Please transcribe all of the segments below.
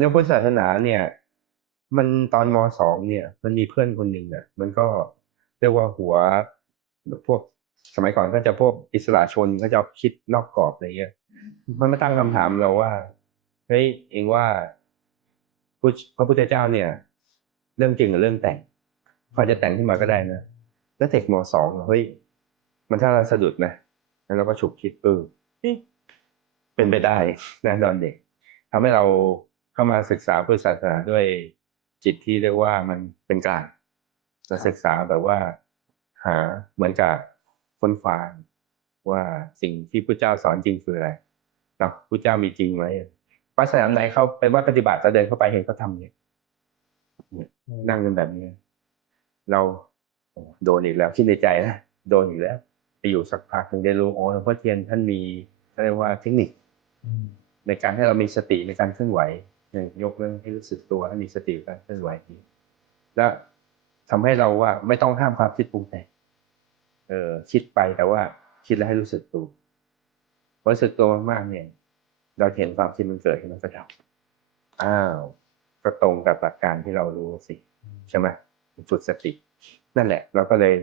เรื่องพุทธศาสนาเนี่ยมันตอนม.2เนี่ยมันมีเพื่อนคนหนึ่งอ่ะมันก็เรียกว่าหัวพวกสมัยก่อนก็จะพวกอิสระชนก็จะคิดนอกกรอบอะไรเงี้ยมันมาตั้งคำถามเราว่าเฮ้ยเองว่าพระพุทธเจ้าเนี่ยเรื่องจริงหรือเรื่องแต่งพอจะแต่งขึ้นมาก็ได้นะแล้วเด็กม.2เฮ้ยมันถ้าเราสะดุดนะแล้วเราก็ฉุกคิดเป็นไปได้นะตอนเด็กทำให้เราเข้ามาศึกษาพุทธศาสนาด้วยจิตที่เรียกว่ามันเป็นกลางเราศึกษาแบบว่าหาเหมือนกับค้นคว้าว่าสิ่งที่พระเจ้าสอนจริงคืออะไรเนาะพระเจ้ามีจริงไหมวัดสนามไหนเขาไปวัดปฏิบัติเราเดินเข้าไปเห็นเขาทำเนี่ยนั่งกันแบบนี้เราโดนอีกแล้วคิดในใจนะโดนอีกแล้วไปอยู่สักพักถึงได้รู้อ๋อหลวงพ่อเทียนท่านมีเรียกว่าเทคนิคในการให้เรามีสติในการเคลื่อนไหวยกเรื่องให้รู้สึกตัวให้มีสติในการเคลื่อนไหวและทำให้เราว่าไม่ต้องห้ามความคิดปรุงแต่งคิดไปแต่ว่าคิดแล้วให้รู้สึกตัวพอรู้สึกตัวมากๆเนี่ยเราเห็นความคิดมันเกิดขึ้นมันก็ดับอ้าวก็ตรงกับหลักการที่เรารู้สิใช่ไหมฝึกสตินั่นแหละเราก็เลย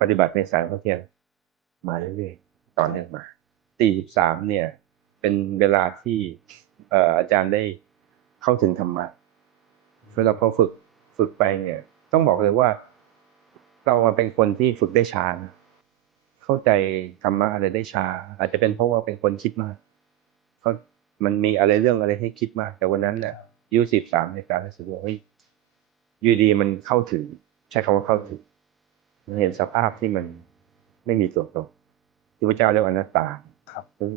ปฏิบัติในสายพระเทียนมาเรื่อยๆต่อเนื่องมาตี13เนี่ยเป็นเวลาที่อาจารย์ได้เข้าถึงธรรมะเวลาพอฝึกไปเนี่ยต้องบอกเลยว่าเราเป็นคนที่ฝึกได้ช้านะเข้าใจธรรมะอะไรได้ช้าอาจจะเป็นเพราะว่าเป็นคนคิดมากมันมีอะไรเรื่องอะไรให้คิดมากแต่วันนั้นเนี่ยอายุ13ในการรู้สึกว่าเฮ้ยอยู่ดีมันเข้าถึงใช้คำว่าเข้าถึงมันเห็นสภาพที่มันไม่มีตัวตนที่พระเจ้าเรียกอนัตตาครับซึ่ง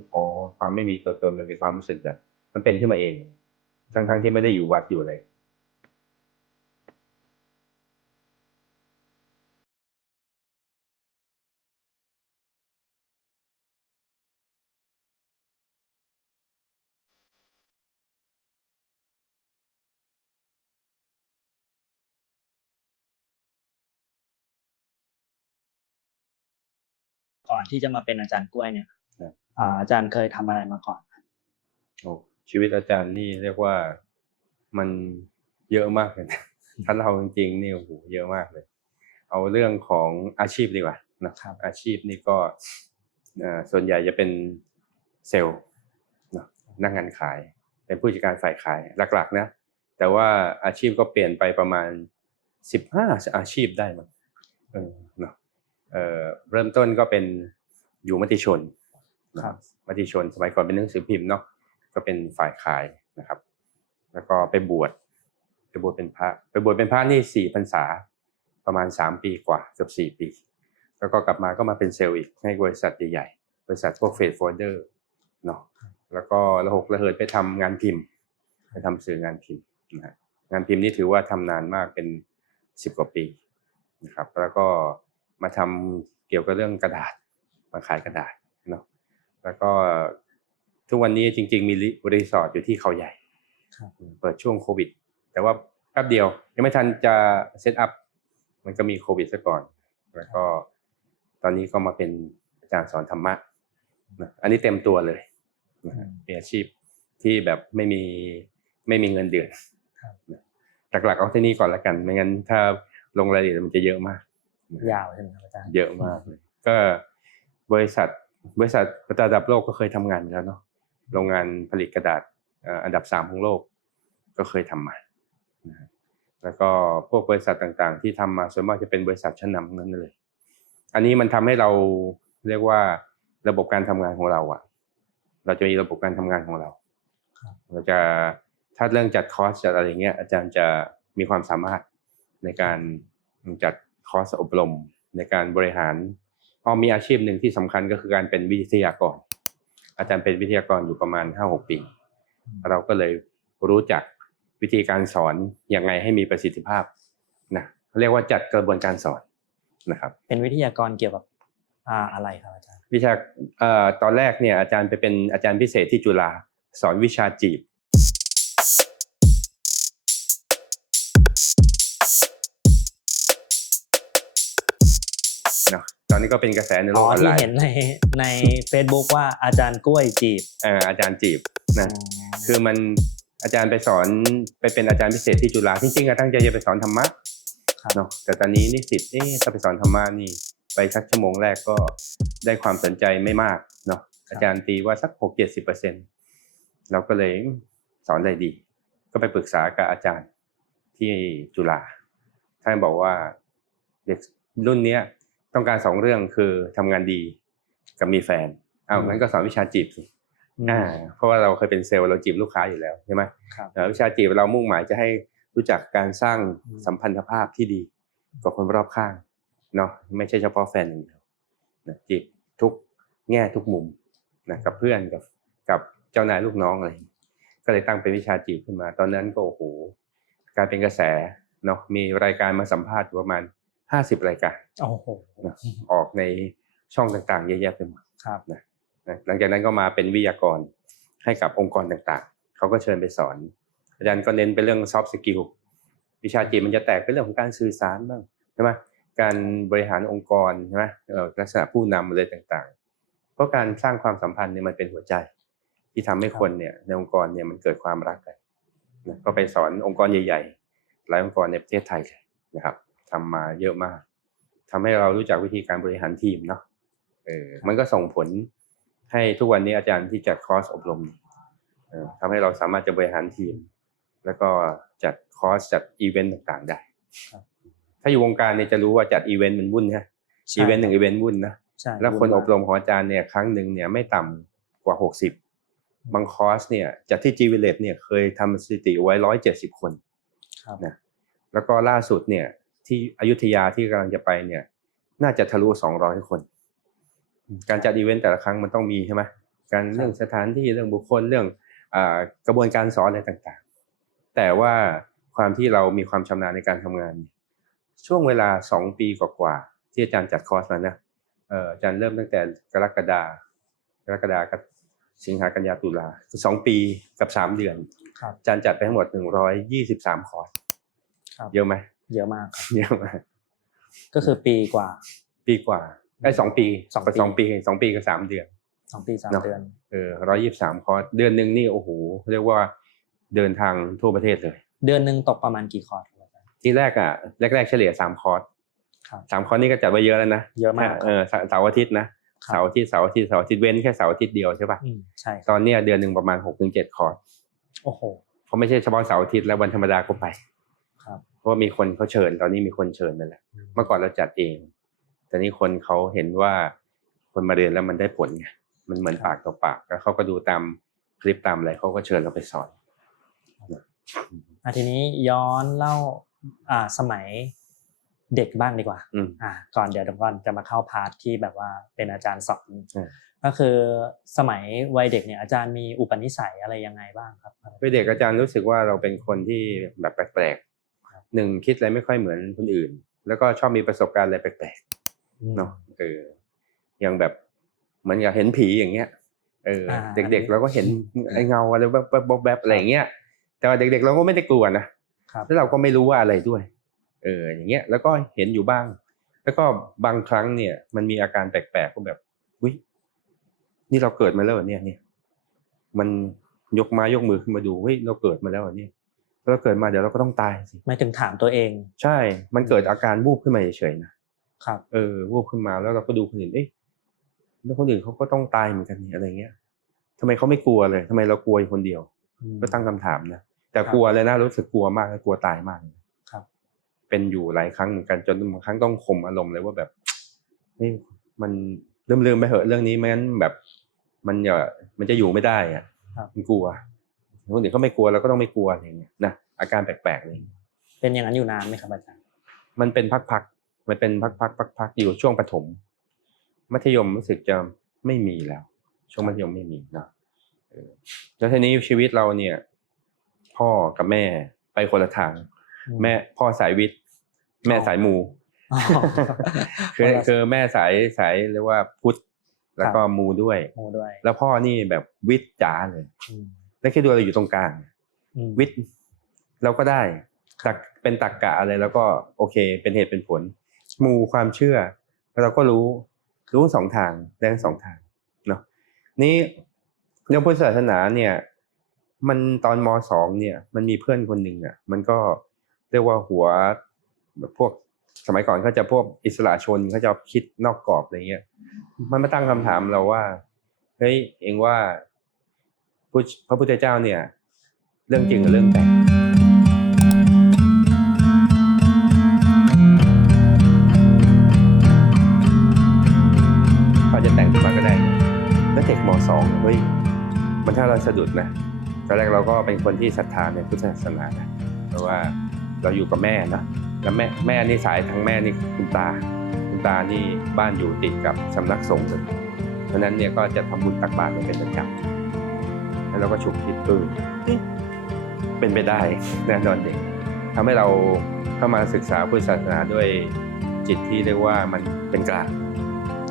ความไม่มีตัวตนมันเป็นความรู้สึกแบบมันเป็นขึ้นมาเองทั้งที่ไม่ได้อยู่วัดอยู่เลยก่อนที่จะมาเป็นอาจารย์กล้วยเนี่ยอาจารย์เคยทำอะไรมาก่อนชีวิตอาจารย์นี่เรียกว่ามันเยอะมากเลยถ้าเราจริงๆนี่โอ้โหเยอะมากเลยเอาเรื่องของอาชีพดีกว่านะครับอาชีพนี่ก็ส่วนใหญ่จะเป็นเซลล์นักงานขายเป็นผู้จัดการฝ่ายขายหลักๆนะแต่ว่าอาชีพก็เปลี่ยนไปประมาณ15อาชีพได้มั้งเนาะเริ่มต้นก็เป็นอยู่มติชนมติชนสมัยก่อนเป็นหนังสือพิมพ์เนาะก็เป็นฝ่ายขายนะครับแล้วก็ไปบวชเป็นพระนี่4 พรรษาประมาณ3 ปีกว่าเกือบ4 ปีแล้วก็กลับมาก็มาเป็นเซลล์อีกให้บริษัทใหญ่ๆบริษัทพวกเฟรดฟอร์เดอร์เนาะแล้วก็ระหกระเหินไปทำงานพิมพ์ไปทำสื่องานพิมพ์นะงานพิมพ์นี่ถือว่าทำนานมากเป็น10 กว่าปีนะครับแล้วก็มาทำเกี่ยวกับเรื่องกระดาษมาขายกระดาษเนาะแล้วก็ทุกวันนี้จริงๆมีรีสอร์ทอยู่ที่เขาใหญ่เปิดช่วงโควิดแต่ว่าแป๊บเดียวยังไม่ทันจะเซตอัพมันก็มีโควิดซะก่อนแล้วก็ตอนนี้ก็มาเป็นอาจารย์สอนธรรมะอันนี้เต็มตัวเลยเป็นอาชีพที่แบบไม่มีเงินเดือนหลักๆเอาที่นี่ก่อนละกันไม่งั้นถ้าลงรายละเอียดมันจะเยอะมากยาวใช่ไหมครับอาจารย์เยอะมากเลยก็บริษัทระดับโลกก็เคยทำงานแล้วเนาะโรงงานผลิตกระดาษอันดับ3ของโลกก็เคยทำมาแล้วก็พวกบริษัทต่างๆที่ทำมาส่วนมากจะเป็นบริษัทชั้นนำนั่นเลยอันนี้มันทำให้เราเรียกว่าระบบการทำงานของเราเราจะมีระบบการทำงานของเราจะถ้าเรื่องจัดคอร์สจัดอะไรเงี้ยอาจารย์จะมีความสามารถในการจัดคอร์สอบรมในการบริหารมีอาชีพหนึ่งที่สำคัญก็คือการเป็นวิทยากรอาจารย์เป็นวิทยากรอยู่ประมาณ 5-6 ปีเราก็เลยรู้จักวิธีการสอนยังไงให้มีประสิทธิภาพนะเรียกว่าจัดกระบวนการสอนนะครับเป็นวิทยากรเกี่ยวกับอะไรครับอาจารย์วิชาตอนแรกเนี่ยอาจารย์ไปเป็นอาจารย์พิเศษที่จุฬาสอนวิชาจีบตอนนี้ก็เป็นกระแสในโลกออนไลน์ที่เห็นใน Facebook ว่าอาจารย์กล้วยจีบอาจารย์จีบนะคือมัน อาจารย์ไปสอนไปเป็นอาจารย์พิเศษที่จุฬาจริงๆตั้งใจจะไปสอนธรรมะเนาะแต่ตอนนี้นิสิตถ้าไปสอนธรรมะนี่ไปสักชั่วโมงแรกก็ได้ความสนใจไม่มากเนาะอาจารย์ตีว่าสัก 60-70% เราก็เลยสอนอะไรดีก็ไปปรึกษากับอาจารย์ที่จุฬาท่านบอกว่าเด็กรุ่นนี้ต้องการ2เรื่องคือทำงานดีกับมีแฟนงั้นก็สอนวิชาจีบสิเพราะว่าเราเคยเป็นเซลล์เราจีบลูกค้าอยู่แล้วใช่ไหมวิชาจีบเรามุ่งหมายจะให้รู้จักการสร้างสัมพันธภาพที่ดีกับคนรอบข้างเนาะไม่ใช่เฉพาะแฟนอย่างเดียวนะจีบทุกแง่ทุกมุมนะกับเพื่อนกับเจ้านายลูกน้องอะไรก็เลยตั้งเป็นวิชาจีบขึ้นมาตอนนั้นก็โอ้โหกลายเป็นกระแสเนาะมีรายการมาสัมภาษณ์ประมาณ50 รายการออกในช่องต่างๆเยอะแยะไปหมดนะหลังจากนั้นก็มาเป็นวิทยากรให้กับองค์กรต่างๆเขาก็เชิญไปสอนอาจารย์ก็เน้นไปเรื่อง soft skill วิชาจีบมันจะแตกเป็นเรื่องของการสื่อสารบ้างใช่ไหมการบริหารองค์กรใช่ไหมลักษณะผู้นำอะไรต่างๆเพราะการสร้างความสัมพันธ์เนี่ยมันเป็นหัวใจที่ทำให้คนเนี่ยในองค์กรเนี่ยมันเกิดความรักกันนะก็ไปสอนองค์กรใหญ่ๆหลายองค์กรในประเทศไทยเลยนะครับทำมาเยอะมากทำให้เรารู้จักวิธีการบริหารทีมเนาะมันก็ส่งผลให้ทุกวันนี้อาจารย์ที่จัดคอร์สอบรมทำให้เราสามารถจะบริหารทีมแล้วก็จัดคอร์สจัดอีเวนต์ต่างๆได้ถ้าอยู่วงการเนี่ยจะรู้ว่าจัดอีเวนต์มันวุ่นนะอีเวนต์1อีเวนต์วุ่นนะแล้วคนอบรมของอาจารย์เนี่ยครั้งหนึ่งเนี่ยไม่ต่ำกว่า60บางคอร์สเนี่ยจัดที่ G-Village เนี่ยเคยทำสถิติไว้170คนนะแล้วก็ล่าสุดเนี่ยที่อยุธยาที่กำลังจะไปเนี่ยน่าจะทะลุ200คนการจัดอีเวนต์แต่ละครั้งมันต้องมีใช่ไหมการเรื่องสถานที่เรื่องบุคคลเรื่องกระบวนการสอนอะไรต่างๆแต่ว่าความที่เรามีความชำนาญในการทำงานช่วงเวลา2 ปีกว่าๆที่อาจารย์จัดคอร์สมานะอาจารย์เริ่มตั้งแต่กรกฎาคมสิงหากันยาตุลาคือ2 ปีกับ3 เดือนอาจารย์จัดไปทั้งหมด123คอร์สเยอะไหมเยอะมากครับเยอะมากก็คือปีกว่าได้2 ปี2 ปีกับ3 เดือน2 ปี 3 เดือน123คอร์สเดือนนึงนี่โอ้โหเรียกว่าเดินทางทั่วประเทศเลยเดือนนึงตกประมาณกี่คอร์สที่แรกเฉลี่ย3คอร์ส3คอร์สนี่ก็จัดไว้เยอะแล้วนะเยอะมากเสาร์อาทิตย์นะเสาร์อาทิตย์เว้นแค่เสาร์อาทิตย์เดียวใช่ป่ะใช่ตอนนี้เดือนนึงประมาณ 6-7 คอร์สโอ้โหเพราะไม่ใช่เฉพาะเสาร์อาทิตย์แล้ววันธรรมดาก็ไปเพราะว่ามีคนเขาเชิญตอนนี้มีคนเชิญนั่นแหละเมื่อก่อนเราจัดเองแต่นี้คนเขาเห็นว่าคนมาเรียนแล้วมันได้ผลไงมันเหมือนปากต่อปากแล้วเขาก็ดูตามคลิปตามอะไรเขาก็เชิญเราไปสอนทีนี้ย้อนเล่าสมัยเด็กบ้างดีกว่าก่อนเดี๋ยวก่อนจะมาเข้าพาร์ทที่แบบว่าเป็นอาจารย์สอนก็คือสมัยวัยเด็กเนี่ยอาจารย์มีอุปนิสัยอะไรยังไงบ้างครับวัยเด็กอาจารย์รู้สึกว่าเราเป็นคนที่แบบแปลกๆ1คิดอะไรไม่ค่อยเหมือนคนอื่นแล้วก็ชอบมีประสบการณ์อะไรแปลกๆเนาะอย่างแบบเหมือนอยากเห็นผีอย่างเงี้ยเด็กๆเราก็เห็นไอ้เงาอะไรแบบอะไรอย่างเงี้ยแต่ว่าเด็กๆเราก็ไม่ได้กลัวนะแล้วเราก็ไม่รู้ว่าอะไรด้วยอย่างเงี้ยแล้วก็เห็นอยู่บ้างแล้วก็บางครั้งเนี่ยมันมีอาการแปลกๆก็แบบอุ๊ยนี่เราเกิดมาแล้วเนี่ยมันยกมือขึ้นมาดูเฮ้ยเราเกิดมาแล้วเนี่ยเราเกิดมาเดี๋ยวเราก็ต้องตายสิหมายถึงถามตัวเองใช่มันเกิดอาการวูบขึ้นมาเฉยๆนะครับวูบขึ้นมาแล้วเราก็ดูคนอื่นแล้วคนอื่นเขาก็ต้องตายเหมือนกันนี่อะไรเงี้ยทำไมเขาไม่กลัวเลยทำไมเรากลัวอยู่คนเดียวก็ตั้งคำถามนะแต่กลัวเลยนะรู้สึกกลัวมากกลัวตายมากเป็นอยู่หลายครั้งเหมือนกันจนบางครั้งต้องข่มอารมณ์เลยว่าแบบนี่มันลืมไปเหอะเรื่องนี้ไม่งั้นแบบมันจะอยู่ไม่ได้อ่ะมันกลัวคนอื่นเขาไม่กลัวเราก็ต้องไม่กลัวอย่างเงี้ยนะอาการแปลกๆเลยเป็นอย่างนั้นอยู่นานไหมครับอาจารย์มันเป็นพักอยู่ช่วงประถมมัธยมรู้สึกจะไม่มีแล้วช่วงมัธยมไม่มีนะแล้วทีนี้ชีวิตเราเนี่ยพ่อกับแม่ไปคนละทางแม่พ่อสายวิทย์แม่สายมูคือแม่สายเรียกว่าพุทธแล้วก็มูด้วยแล้วพ่อนี่แบบวิทย์จ๋าเลยแล้วคิดดูเราอยู่ตรงกลางวิทย์เราก็ได้เป็นตรรกะอะไรแล้วก็โอเคเป็นเหตุเป็นผลมูความเชื่อเราก็รู้2 ทางได้ทั้ง2 ทางเนาะนี่เรื่องพุทธศาสนาเนี่ย มันตอนม.2เนี่ยมันมีเพื่อนคนหนึ่งอ่ะมันก็เรียกว่าหัวแบบพวกสมัยก่อนเขาจะพวกอิสระชนเขาจะคิดนอกกรอบอะไรเงี้ยมันมาตั้งคำถามเราว่าเฮ้ยเองว่าพระพุทธเจ้าเนี่ยเรื่องจริงหรือเรื่องแต่งเขาจะแต่งขึ้นมาก็ได้แล้วเด็กม.2เฮ้ยมันถ้าเราสะดุดนะตอนแรกเราก็เป็นคนที่ศรัทธาในพุทธศาสนานะเพราะว่าเราอยู่กับแม่นะแล้วแม่นี่สายทางแม่นี่คุณตานี่บ้านอยู่ติดกับสำนักสงฆ์เลยเพราะนั้นเนี่ยก็จะทำบุญตักบาตรเป็นประจำแล้วเราก็ฉุกคิดเป็นไปได้แน่นอนเด็กทำให้เราเข้ามาศึกษาพุทธศาสนาด้วยจิตที่เรียกว่ามันเป็นกลาง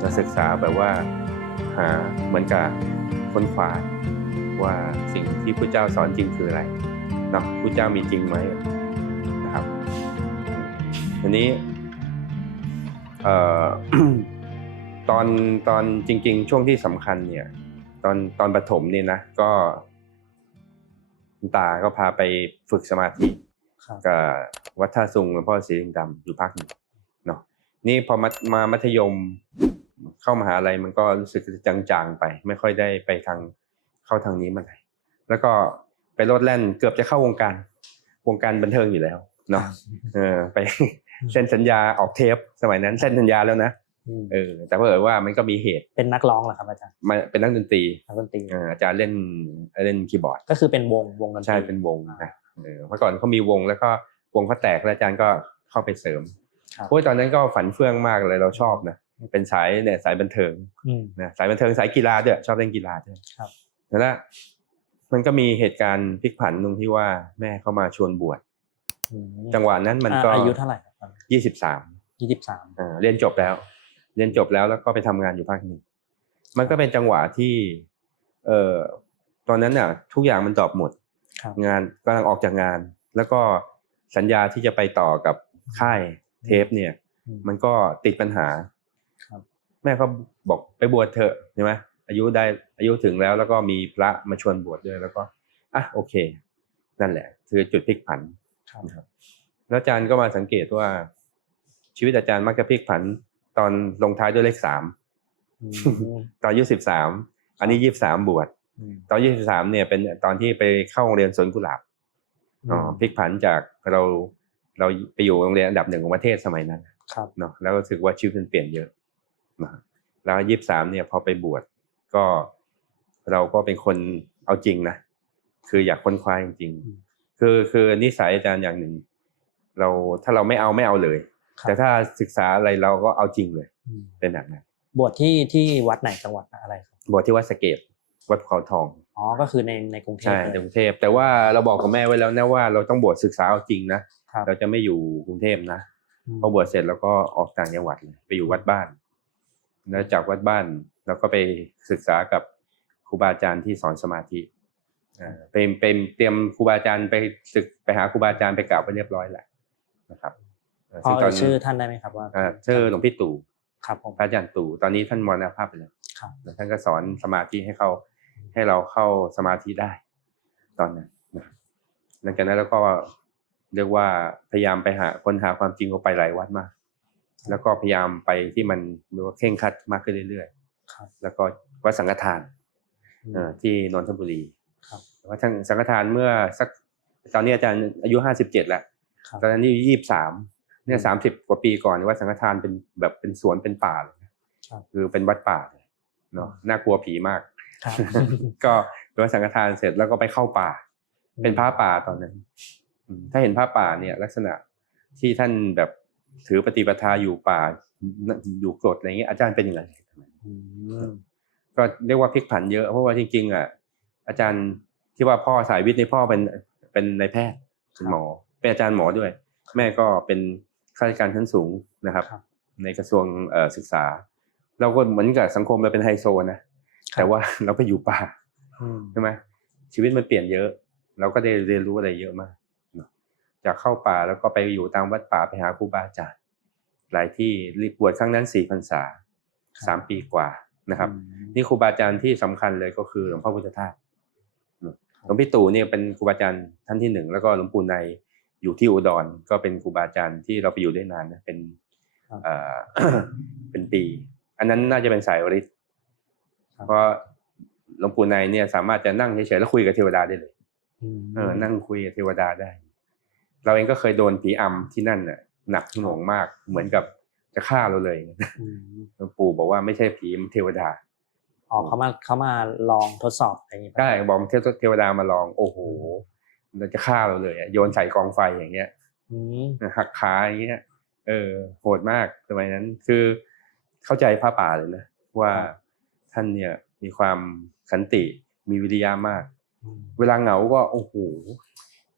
เราศึกษาแบบว่าหาเหมือนกับค้นคว้าว่าสิ่งที่พระเจ้าสอนจริงคืออะไรเนาะพระเจ้ามีจริงไหมนะครับทีนี้ตอนจริงๆช่วงที่สำคัญเนี่ยตอนประถมเนี่ยนะก็ตาก็พาไปฝึกสมาธิกับวัดท่าซุงหลวงพ่อศรีลิงดำอยู่พักหนึ่งเนาะนี่พอมามัธยมเข้ามหาลัยมันก็รู้สึกจางๆไปไม่ค่อยได้ไปเข้าทางนี้เมื่อไหร่แล้วก็ไปโลดแล่นเกือบจะเข้าวงการบันเทิงอยู่แล้วเนาะไปเซ็นสัญญาออกเทปสมัยนั้นเซ็นสัญญาแล้วนะแต่เผอิญว่ามันก็มีเหตุเป็นนักร้องเหรอครับอาจารย์เป็นนักดนตรีอาจารย์เล่นคีย์บอร์ดก็คือเป็นวงดนตรีใช่เป็นวงนะเมื่อก่อนเขามีวงแล้วก็วงเขาแตกแล้วอาจารย์ก็เข้าไปเสริมเพราะตอนนั้นก็ฝันเฟื่องมากเลยเราชอบนะเป็นสายบันเทิงนะสายบันเทิงสายกีฬาด้วยชอบเล่นกีฬาด้วยแล้วมันก็มีเหตุการณ์พลิกผันตรงที่ว่าแม่เข้ามาชวนบวชจังหวะนั้นมันก็อายุเท่าไหร่ครับ23เรียนจบแล้วก็ไปทำงานอยู่ภาคหนึ่งมันก็เป็นจังหวะที่ตอนนั้นน่ะทุกอย่างมันดรอปหมดงานกำลังออกจากงานแล้วก็สัญญาที่จะไปต่อกับค่ายเทปเนี่ยมันก็ติดปัญหาแม่เขาบอกไปบวชเถอะใช่ไหมอายุถึงแล้วก็มีพระมาชวนบวชด้วยแล้วก็โอเคนั่นแหละคือจุดพลิกผันครับแล้วอาจารย์ก็มาสังเกตว่าชีวิตอาจารย์มักจะพลิกผันตอนลงท้ายด้วยเลข3ตอนอายุ13อันนี้23บวชตอน23เนี่ยเป็นตอนที่ไปเข้าโรงเรียนสวนกุหลาบพลิกผันจากเราไปอยู่โรงเรียนอันดับ1ของประเทศสมัยนั้นเนาะแล้วรู้สึกว่าชีวิตมันเปลี่ยนเยอะนะแล้ว23เนี่ยพอไปบวชก็เราก็เป็นคนเอาจริงนะคืออยากค้นคว้าจริงๆคือนิสัยอาจารย์อย่างหนึ่งถ้าเราไม่เอาเลยแต่ถ้าศึกษาอะไรเราก็เอาจริงเลยเป็นแบบนั้นบวชที่วัดไหนจังหวัดอะไรครับบวชที่วัดสะเกษวัดเขาทองก็คือในกรุงเทพใช่ในกรุงเทพแต่ว่าเราบอกกับแม่ไว้แล้วนะว่าเราต้องบวชศึกษาเอาจริงนะเราจะไม่อยู่กรุงเทพนะพอบวชเสร็จแล้วก็ออกต่างจังหวัดเลยไปอยู่วัดบ้านแล้วจากวัดบ้านเราก็ไปศึกษากับครูบาอาจารย์ที่สอนสมาธิเป็นเตรียมครูบาอาจารย์ไปหาครูบาอาจารย์ไปกราบไปเรียบร้อยแหละนะครับพอชื่อท่านได้ไหมครับว่าชื่อหลวงพี่ตู่ครับผมพระอาจารย์ตู่ตอนนี้ท่านมรณภาพไปแล้วท่านก็สอนสมาธิให้เราเข้าสมาธิได้ตอนนั้นหลังจากนั้นแล้วก็เรียกว่าพยายามไปค้นหาความจริงก็ไปหลายวัดมากแล้วก็พยายามไปที่มันเรียกว่าเคร่งครัดมากขึ้นเรื่อยๆแล้วก็วัดสังฆทานที่นนทบุรีวัดสังฆทานเมื่อสักตอนนี้อาจารย์อายุ57แล้วตอนนั้นนี่23เนี่ย30กว่าปีก่อนวัดสังฆทานเป็นสวนเป็นป่าเลยคือเป็นวัดป่าเนาะน่ากลัวผีมากก็วัดสังฆทานเสร็จแล้วก็ไปเข้าป่าเป็นพระป่าตอนนั้นถ้าเห็นพระป่าเนี่ยลักษณะที่ท่านแบบถือปฏิปทาอยู่ป่าอยู่กรดอะไรอย่างเงี้ยอาจารย์เป็นยังไงก็เรียกว่าพลิกผันเยอะเพราะว่าจริงๆอาจารย์ที่ว่าพ่อสายวิทย์ในพ่อเป็นนายแพทย์เป็นหมอเป็นอาจารย์หมอด้วยแม่ก็เป็นข้าราชการชั้นสูงนะครับในกระทรวงศึกษาเราก็เหมือนกับสังคมเราเป็นไฮโซนะแต่ว่าเราไปอยู่ป่าใช่ไหมชีวิตมันเปลี่ยนเยอะเราก็ได้เรียนรู้อะไรเยอะมากจากเข้าป่าแล้วก็ไปอยู่ตามวัดป่าไปหาครูบาอาจารย์หลายที่บวชครั้งนั้น4 พรรษา3 ปีกว่านะครับนี่ครูบาอาจารย์ที่สำคัญเลยก็คือหลวงพ่อพุทธทาส หลวงพี่ตู่เนี่ยเป็นครูบาอาจารย์ท่านที่1แล้วก็หลวงปู่ในอยู่ที่อุดรก็เป็นครูบาอาจารย์ที่เราไปอยู่ได้นานนะเป็นเป็นปีอันนั้นน่าจะเป็นสายฤทธิ์เพราะหลวงปู่ในเนี่ยสามารถจะนั่งเฉยๆแล้วคุยกับเทวดาได้เลยนั่งคุยกับเทวดาได้เราเองก็เคยโดนผีอำที่นั่นน่ะหนักหน่วงมากเหมือนกับจะฆ่าเราเลยหลวงปู่บอกว่าไม่ใช่ผีมันเทวดาเขามาลองทดสอบอะไรอย่างเงี้ยได้บอกเทวดามาลองโอ้โหมันจะฆ่าเราเลยโยนใส่กองไฟอย่างเงี้ยหักขาอย่างเงี้ยโหดมากสมัยนั้นคือเข้าใจพระป่าเลยนะว่าท่านเนี่ยมีความขันติมีวิริยะมากเวลาเหงาก็โอ้โห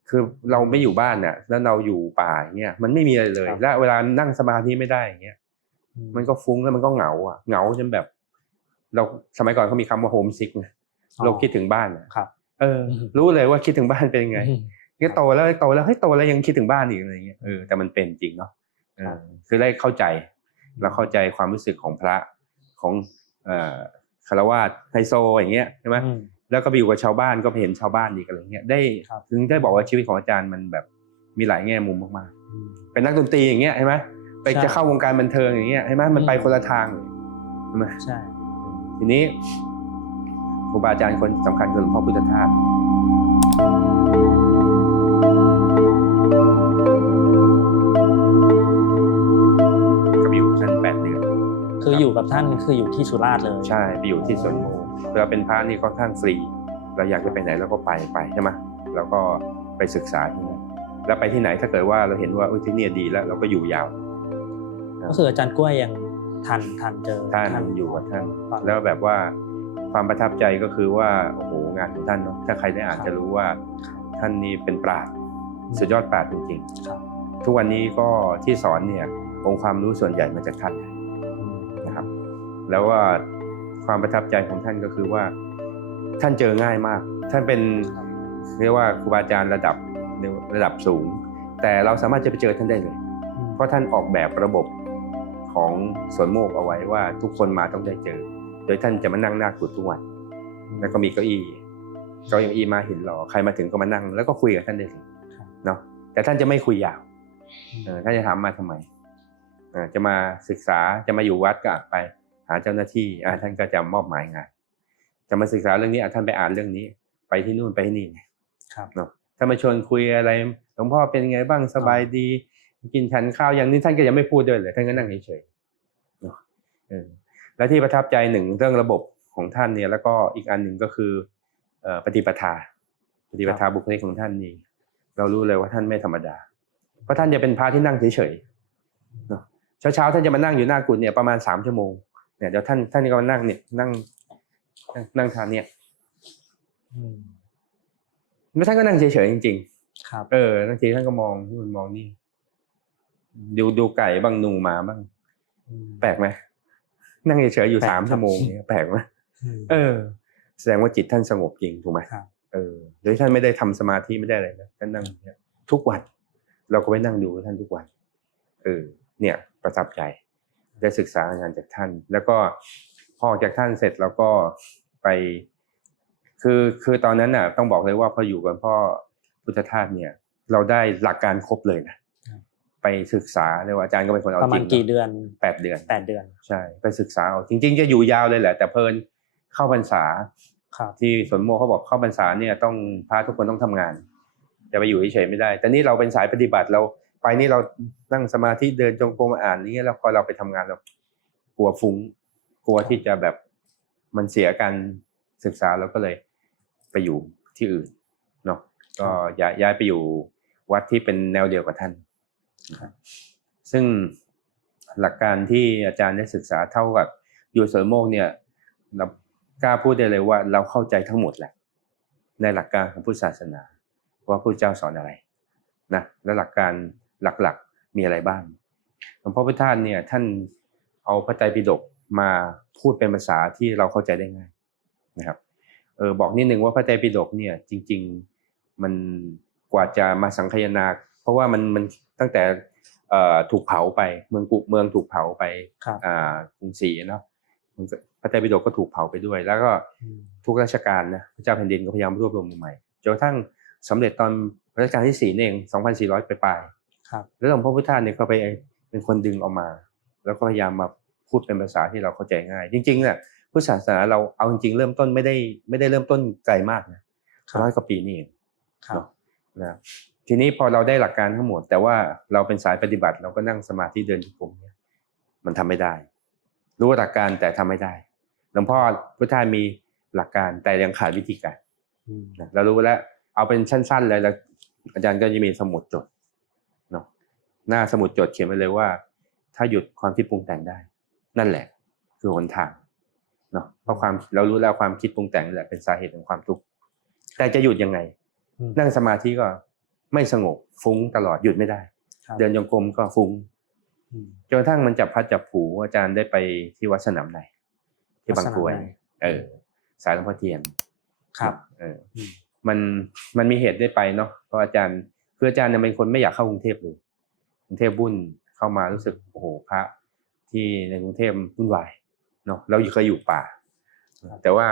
คือเราไม่อยู่บ้านน่ะแล้วเราอยู่ป่าอย่างเงี้ยมันไม่มีอะไรเลยและเวลานั่งสมาธิไม่ได้อย่างเงี้ยมันก็ฟุ้งแล้วมันก็เหงาเหงาจนแบบเราสมัยก่อนเขามีคำว่าโฮมซิกไงเราคิดถึงบ้านนะครับรู้เลยว่าคิดถึงบ้านเป็นยังไงก็โตแล้วเฮ้ยโตแล้วยังคิดถึงบ้านอีกอะไรเงี้ยแต่มันเป็นจริงเนาะคือได้เข้าใจเราเข้าใจความรู้สึกของพระของฆราวาสไฮโซอย่างเงี้ยใช่ไหมแล้วก็ไปอยู่กับชาวบ้านก็ไปเห็นชาวบ้านอีกอะไรเงี้ยได้ถึงได้บอกว่าชีวิตของอาจารย์มันแบบมีหลายแง่มุมมากๆเป็นนักดนตรีอย่างเงี้ยใช่ไหมไปจะเข้าวงการบันเทิงอย่างเงี้ยใช่ไหมมันไปคนละทางใช่ไหมใช่ทีนี้ครูบาอาจารย์คนสำคัญคือหลวงพ่อพุทธทาสก็อยู่ชั้น8 เดือนคืออยู่กับท่านคืออยู่ที่สุราษฎร์เลยใช่ไปอยู่ที่สวนโมกเราเป็นพระนี่ค่อนข้างฟรีเราอยากจะไปไหนเราก็ไปใช่ไหมแล้วก็ไปศึกษาที่นั่นแล้วไปที่ไหนถ้าเกิดว่าเราเห็นว่าที่นี่ดีแล้วเราก็อยู่ยาวก็คืออาจารย์กล้วยยังทันเจอท่านอยู่กับท่านแล้วแบบว่าความประทับใจก็คือว่าโอ้โหงานของท่านเนาะถ้าใครได้อ่านจะรู้ว่าท่านนี่เป็นปราชญ์สุดยอดปราชญ์จริงๆทุกวันนี้ก็ที่สอนเนี่ยองค์ความรู้ส่วนใหญ่มาจากท่านนะครับแล้วว่าความประทับใจของท่านก็คือว่าท่านเจอง่ายมากท่านเป็นเรียกว่าครูบาอาจารย์ระดับสูงแต่เราสามารถจะไปเจอท่านได้เลยเพราะท่านออกแบบระบบของสวนโมกเอาไว้ว่าทุกคนมาต้องได้เจอโดยท่านจะมานั่งหน้ากุฏิทุกวันแล้วก็มีเก้าอี้มาหินหล่อใครมาถึงก็มานั่งแล้วก็คุยกับท่านได้เลยเนาะแต่ท่านจะไม่คุยยาวท่านจะถามมาทำไมจะมาศึกษาจะมาอยู่วัดก็ไปหาเจ้าหน้าที่ท่านก็จะมอบหมายงานจะมาศึกษาเรื่องนี้ท่านไปอ่านเรื่องนี้ไปที่นู่นไปที่นี่เนาะถ้ามาชวนคุยอะไรหลวงพ่อเป็นยังไงบ้างสบายดีกินฉันข้าวอย่างนี้ท่านก็ยังไม่พูดด้วยเลยท่านก็นั่งเฉยๆเนาะและที่ประทับใจหนึ่งเรื่องระบบของท่านเนี่ยแล้วก็อีกอันหนึ่งก็คือปฏิปทาบุคลิกของท่านนี่เรารู้เลยว่าท่านไม่ธรรมดาเพราะท่านจะเป็นพระที่นั่งเฉยๆเนาะเช้าท่านจะมานั่งอยู่หน้ากุฏิเนี่ยประมาณ3 ชั่วโมงเนี่ยเดี๋ยวท่านก็มานั่งเนี่ยนั่งทานเนี่ยแล้วท่านก็นั่งเฉยๆจริงๆครับบางทีท่านก็มองนู่นมองนี่ดูไก่บ้างนูมาบ้างแปลกไหมนั่งเฉยๆอยู่3 ชั่วโมงเนี่ยแปลกไหมแสดงว่าจิตท่านสงบจริงถูกไหมโดยท่านไม่ได้ทำสมาธิไม่ได้อะไรนะท่านนั่งเนี่ยทุกวันเราก็ไปนั่งดูท่านทุกวันเนี่ยประทับใจได้ศึกษางานจากท่านแล้วก็พอจากท่านเสร็จแล้วก็ไปคือตอนนั้นน่ะต้องบอกเลยว่าพออยู่กับพ่อพุทธทาสเนี่ยเราได้หลักการครบเลยนะไปศึกษาเลยว่าอาจารย์ก็เป็นคนเอาจริงประมาณกี่เดือน8 เดือนใช่ไปศึกษาเอาจริงๆจะอยู่ยาวเลยแหละแต่เพลินเข้าพรรษาที่สวนโมเขาบอกเข้าพรรษาเนี่ยต้องพระทุกคนต้องทำงานจะไปอยู่เฉยๆไม่ได้แต่นี่เราเป็นสายปฏิบัติเราไปนี่เรานั่งสมาธิเดินจงกรมอ่านนี่แล้วพอเราไปทำงานเรากลัวฟุ้งกลัวที่จะแบบมันเสียการศึกษาเราก็เลยไปอยู่ที่อื่นเนาะก็ย้ายไปอยู่วัดที่เป็นแนวเดียวกับท่านซึ่งหลักการที่อาจารย์ได้ศึกษาเท่ากับอยู่สวนโมกเนี่ยเรากล้าพูดได้เลยว่าเราเข้าใจทั้งหมดแหละในหลักการของพุทธศาสนาว่าพระเจ้าสอนอะไรนะและหลักการหลักๆมีอะไรบ้างหลวงพ่อพุทธทาสเนี่ยท่านเอาพระไตรปิฎกมาพูดเป็นภาษาที่เราเข้าใจได้ง่ายนะครับบอกนิดนึงว่าพระไตรปิฎกเนี่ยจริงๆมันกว่าจะมาสังคายนาเพราะว่ามันตั้งแต่ถูกเผาไปเมืองถูกเผาไปกรุงศรีเนาะพระไตรปิฎกก็ถูกเผาไปด้วยแล้วก็ทุกราชการนะพระเจ้าแผ่นดินก็พยายามรวบรวมใหม่ จนกระทั่งสำเร็จตอนรัชกาลที่4นี่เอง2400ปลายๆครับแล้วหลวงพ่อพุทธาเนี่ยก็ไปเป็นคนดึงออกมา แล้วก็พยายามมาพูดเป็นภาษาที่เราเข้าใจง่ายจริงๆเนี่ยพุทธศาสนาเราเอาจริงๆเริ่มต้นไม่ได้เริ่มต้นไกลมากนะ100 กว่าปีนี่เองนะทีนี้พอเราได้หลักการทั้งหมดแต่ว่าเราเป็นสายปฏิบัติเราก็นั่งสมาธิเดินจงกรมเนี่ยมันทำไม่ได้รู้หลักการแต่ทำไม่ได้หลวงพ่อพุทธามีหลักการแต่ยังขาดวิธีการเรารู้แล้วเอาเป็นสั้นๆเลยแล้วอาจารย์ก็จะมีสมุดจดเนาะหน้าสมุดจดเขียนไว้เลยว่าถ้าหยุดความคิดปรุงแต่งได้นั่นแหละคือหนทางเนาะเพราะเรารู้แล้วความคิดปรุงแต่งนั่นแหละเป็นสาเหตุของความทุกข์แต่จะหยุดยังไงนั่งสมาธิก็ไม่สงบฟุ้งตลอดหยุดไม่ได้เดินจงกรมก็ฟุ้งจนกระทั่งมันจับพัดจับผูอาจารย์ได้ไปที่วัดสนามในที่บางกรวยสายหลวงพ่อเทียนครับมันมีเหตุได้ไปเนาะเพราะอาจารย์คืออาจารย์เนี่ยเป็นคนไม่อยากเข้ากรุงเทพเลยกรุงเทพวุ่นเข้ามารู้สึกโอ้โหพระที่ในกรุงเทพวุ่นวายเนาะเราเคยอยู่ป่าแต่ว่า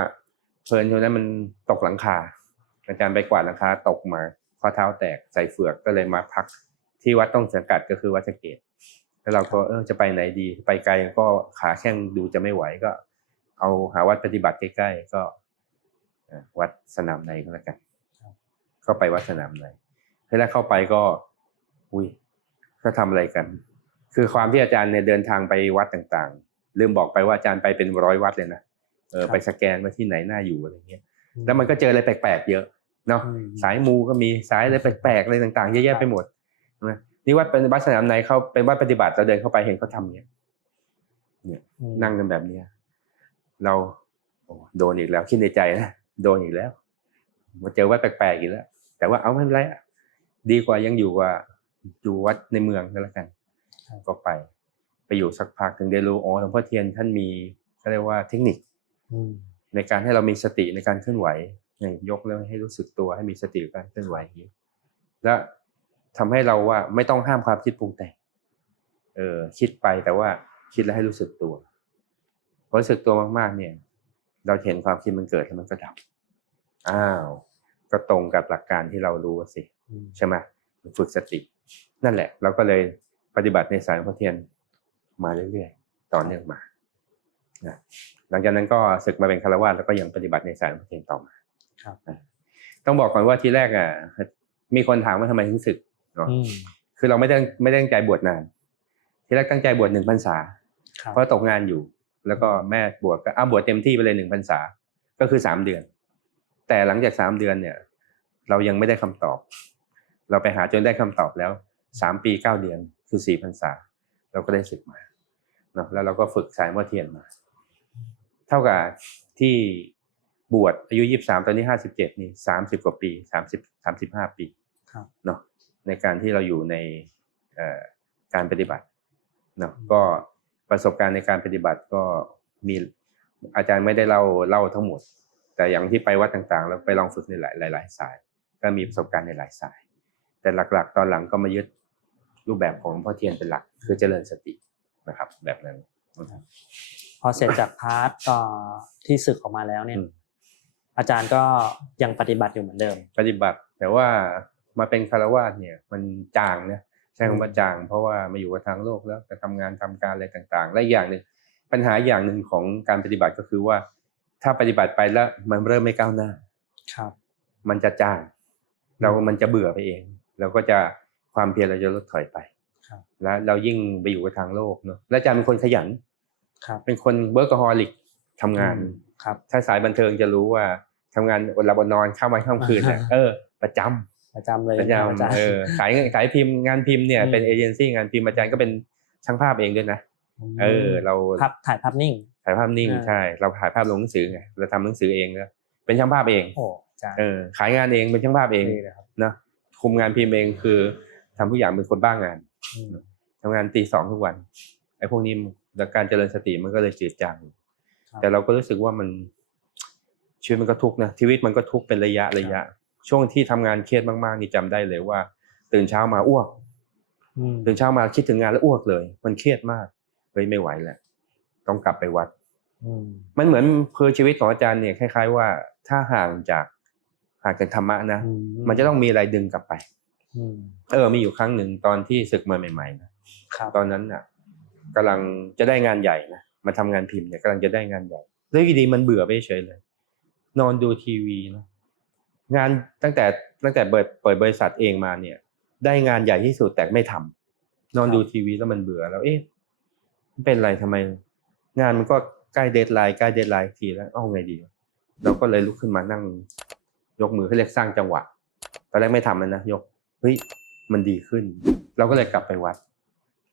เพลินช่วงนั้นมันตกหลังคาอาจารย์ไปกวาดหลังคาตกมาข้อเท้าแตกใส่เฟือกก็เลยมาพักที่วัดต้องสังกัดก็คือวัดสะเกษแล้วเราก็จะไปไหนดีไปไกลก็ขาแข้งดูจะไม่ไหวก็เอาหาวัดปฏิบัติใกล้ๆก็วัดสนามในก็แล้วกันก็ไปวัดสนามในแล้วเข้าไปก็ก็ทำอะไรกันคือความที่อาจารย์เนี่ยเดินทางไปวัดต่างๆลืมบอกไปว่าอาจารย์ไปเป็น100 วัดเลยนะไปสแกนว่าที่ไหนน่าอยู่อะไรเงี้ยแล้วมันก็เจออะไรแปลกๆเยอะเนาะสายมูก็มีสายอะไรแปลกๆอะไรต่างๆเยอะแยะไปหมดนะนี่วัดเป็นวัดสนามในเขาเป็นวัดปฏิบัติเราเดินเข้าไปเห็นเขาทำเนี่ยนั่งกันแบบนี้เราโดนอีกแล้วคิดในใจนะโดนอีกแล้วมาเจอวัดแปลกๆอีกแล้วแต่ว่าเอาไม่เป็นไรดีกว่ายังอยู่วัดในเมืองก็แล้วกันก็ไปอยู่สักพักถึงได้รู้หลวงพ่อเทียนท่านมีเขาเรียกว่าเทคนิคในการให้เรามีสติในการเคลื่อนไหวยกแล้วให้รู้สึกตัวให้มีสติในการเคลื่อนไหวและทำให้เราว่าไม่ต้องห้ามความคิดปรุงแต่งคิดไปแต่ว่าคิดแล้วให้รู้สึกตัวพอรู้สึกตัวมากๆเนี่ยเราเห็นความคิดมันเกิดแล้วมันก็ดับก็ตรงกับหลักการที่เรารู้สิใช่ไหมฝึกสตินั่นแหละเราก็เลยปฏิบัติในสายหลวงพ่อเทียนมาเรื่อยๆต่อเนื่องมานะหลังจากนั้นก็ศึกมาเป็นฆราวาสแล้วก็ยังปฏิบัติในสายหลวงพ่อเทียนต่อมาต้องบอกก่อนว่าทีแรกมีคนถามว่าทำไมถึงศึกเนาะคือเราไม่ได้ตั้งใจบวชนานทีแรกตั้งใจบวช1 พรรษาเพราะตกงานอยู่แล้วก็แม่บวชก็บวชเต็มที่ไปเลย1 พรรษาก็คือ3 เดือนแต่หลังจาก3 เดือนเนี่ยเรายังไม่ได้คำตอบเราไปหาจนได้คำตอบแล้ว3 ปี 9 เดือนคือ4 พรรษาเราก็ได้ศึกมาเนาะแล้วเราก็ฝึกสายหลวงพ่อเทียนมาเท่ากับที่บวชอายุ23ตอนนี้57นี่30 กว่าปี35 ปีเนาะในการที่เราอยู่ในการปฏิบัติเนาะก็ประสบการณ์ในการปฏิบัติก็มีอาจารย์ไม่ได้เล่าทั้งหมดแต่อย่างที่ไปวัดต่างๆแล้วไปลองฝึกในหลายสายก็มีประสบการณ์ในหลายสายแต่หลักๆตอนหลังก็มายึดรูปแบบของหลวงพ่อเทียนเป็นหลักคือเจริญสตินะครับแบบนั้นพอเสร็จจากพาร์ทที่ศึกออกมาแล้วเนี่ยอาจารย์ก็ยังปฏิบัติอยู่เหมือนเดิมปฏิบัติแต่ว่ามาเป็นฆราวาสเนี่ยมันจางนะใช้คำว่าจางเพราะว่ามาอยู่กับทางโลกแล้วจะทำงานทำการอะไรต่างๆและอย่างนึงปัญหาอย่างนึงของการปฏิบัติก็คือว่าถ้าปฏิบัติไปแล้วมันเริ่มไม่ก้าวหน้ามันจะจางมันจะเบื่อไปเองเราก็จะความเพียรเราจะลดถอยไปแล้วเรายิ่งไปอยู่กับทางโลกเนาะและอาจารย์เป็นคนขยันเป็นคนเวิร์กฮอลิกทำงานถ้าสายบันเทิงจะรู้ว่าทำงานอดหลับอดนอนข้ามวันข้ามคืนเนี่ยประจำเลยขายพิมพ์งานพิมพ์เนี่ยเป็นเอเจนซี่งานพิมพ์อาจารย์ก็เป็นช่างภาพเองด้วยนะเราถ่ายภาพนิ่งใช่เราถ่ายภาพลงหนังสือไงเราทำหนังสือเองแล้วเป็นช่างภาพเองขายงานเองเป็นช่างภาพเองนะคุมงานพิมพ์เองคือทำทุกอย่างเป็นคนบ้างานทำงานตี 2ทุกวันไอ้พวกนี้การเจริญสติมันก็เลยจืดจางแต่เราก็รู้สึกว่ามันชีวิตมันก็ทุกข์นะชีวิตมันก็ทุกข์เป็นระยะช่วงที่ทำงานเครียดมากๆนี่จำได้เลยว่าตื่นเช้ามาอ้วกตื่นเช้ามาคิดถึงงานแล้วอ้วกเลยมันเครียดมากเลยไม่ไหวแหละต้องกลับไปวัดมันเหมือนชีวิตของอาจารย์เนี่ยคล้ายๆว่าถ้าห่าง ห่างจากธรรมะนะมันจะต้องมีอะไรดึงกลับไปมีอยู่ครั้งหนึ่งตอนที่ศึกมาใหม่ๆนะตอนนั้นน่ะกำลังจะได้งานใหญ่นะมาทำงานพิมพ์เนี่ยกำลังจะได้งานใหญ่แล้วอยู่ดีมันเบื่อไปเฉยเลยนอนดูทีวีนะงานตั้งแต่เปิดบริษัทเองมาเนี่ยได้งานใหญ่ที่สุดแต่ไม่ทำนอนดูทีวีแล้วมันเบื่อแล้วเป็นไรทำไมงานมันก็ใกล้เดดไลน์ทีแล้วเอาไงดีเราก็เลยลุกขึ้นมานั่งยกมือเขาเรียกสร้างจังหวะตอนแรกไม่ทำนะยกมันดีขึ้นเราก็เลยกลับไปวัด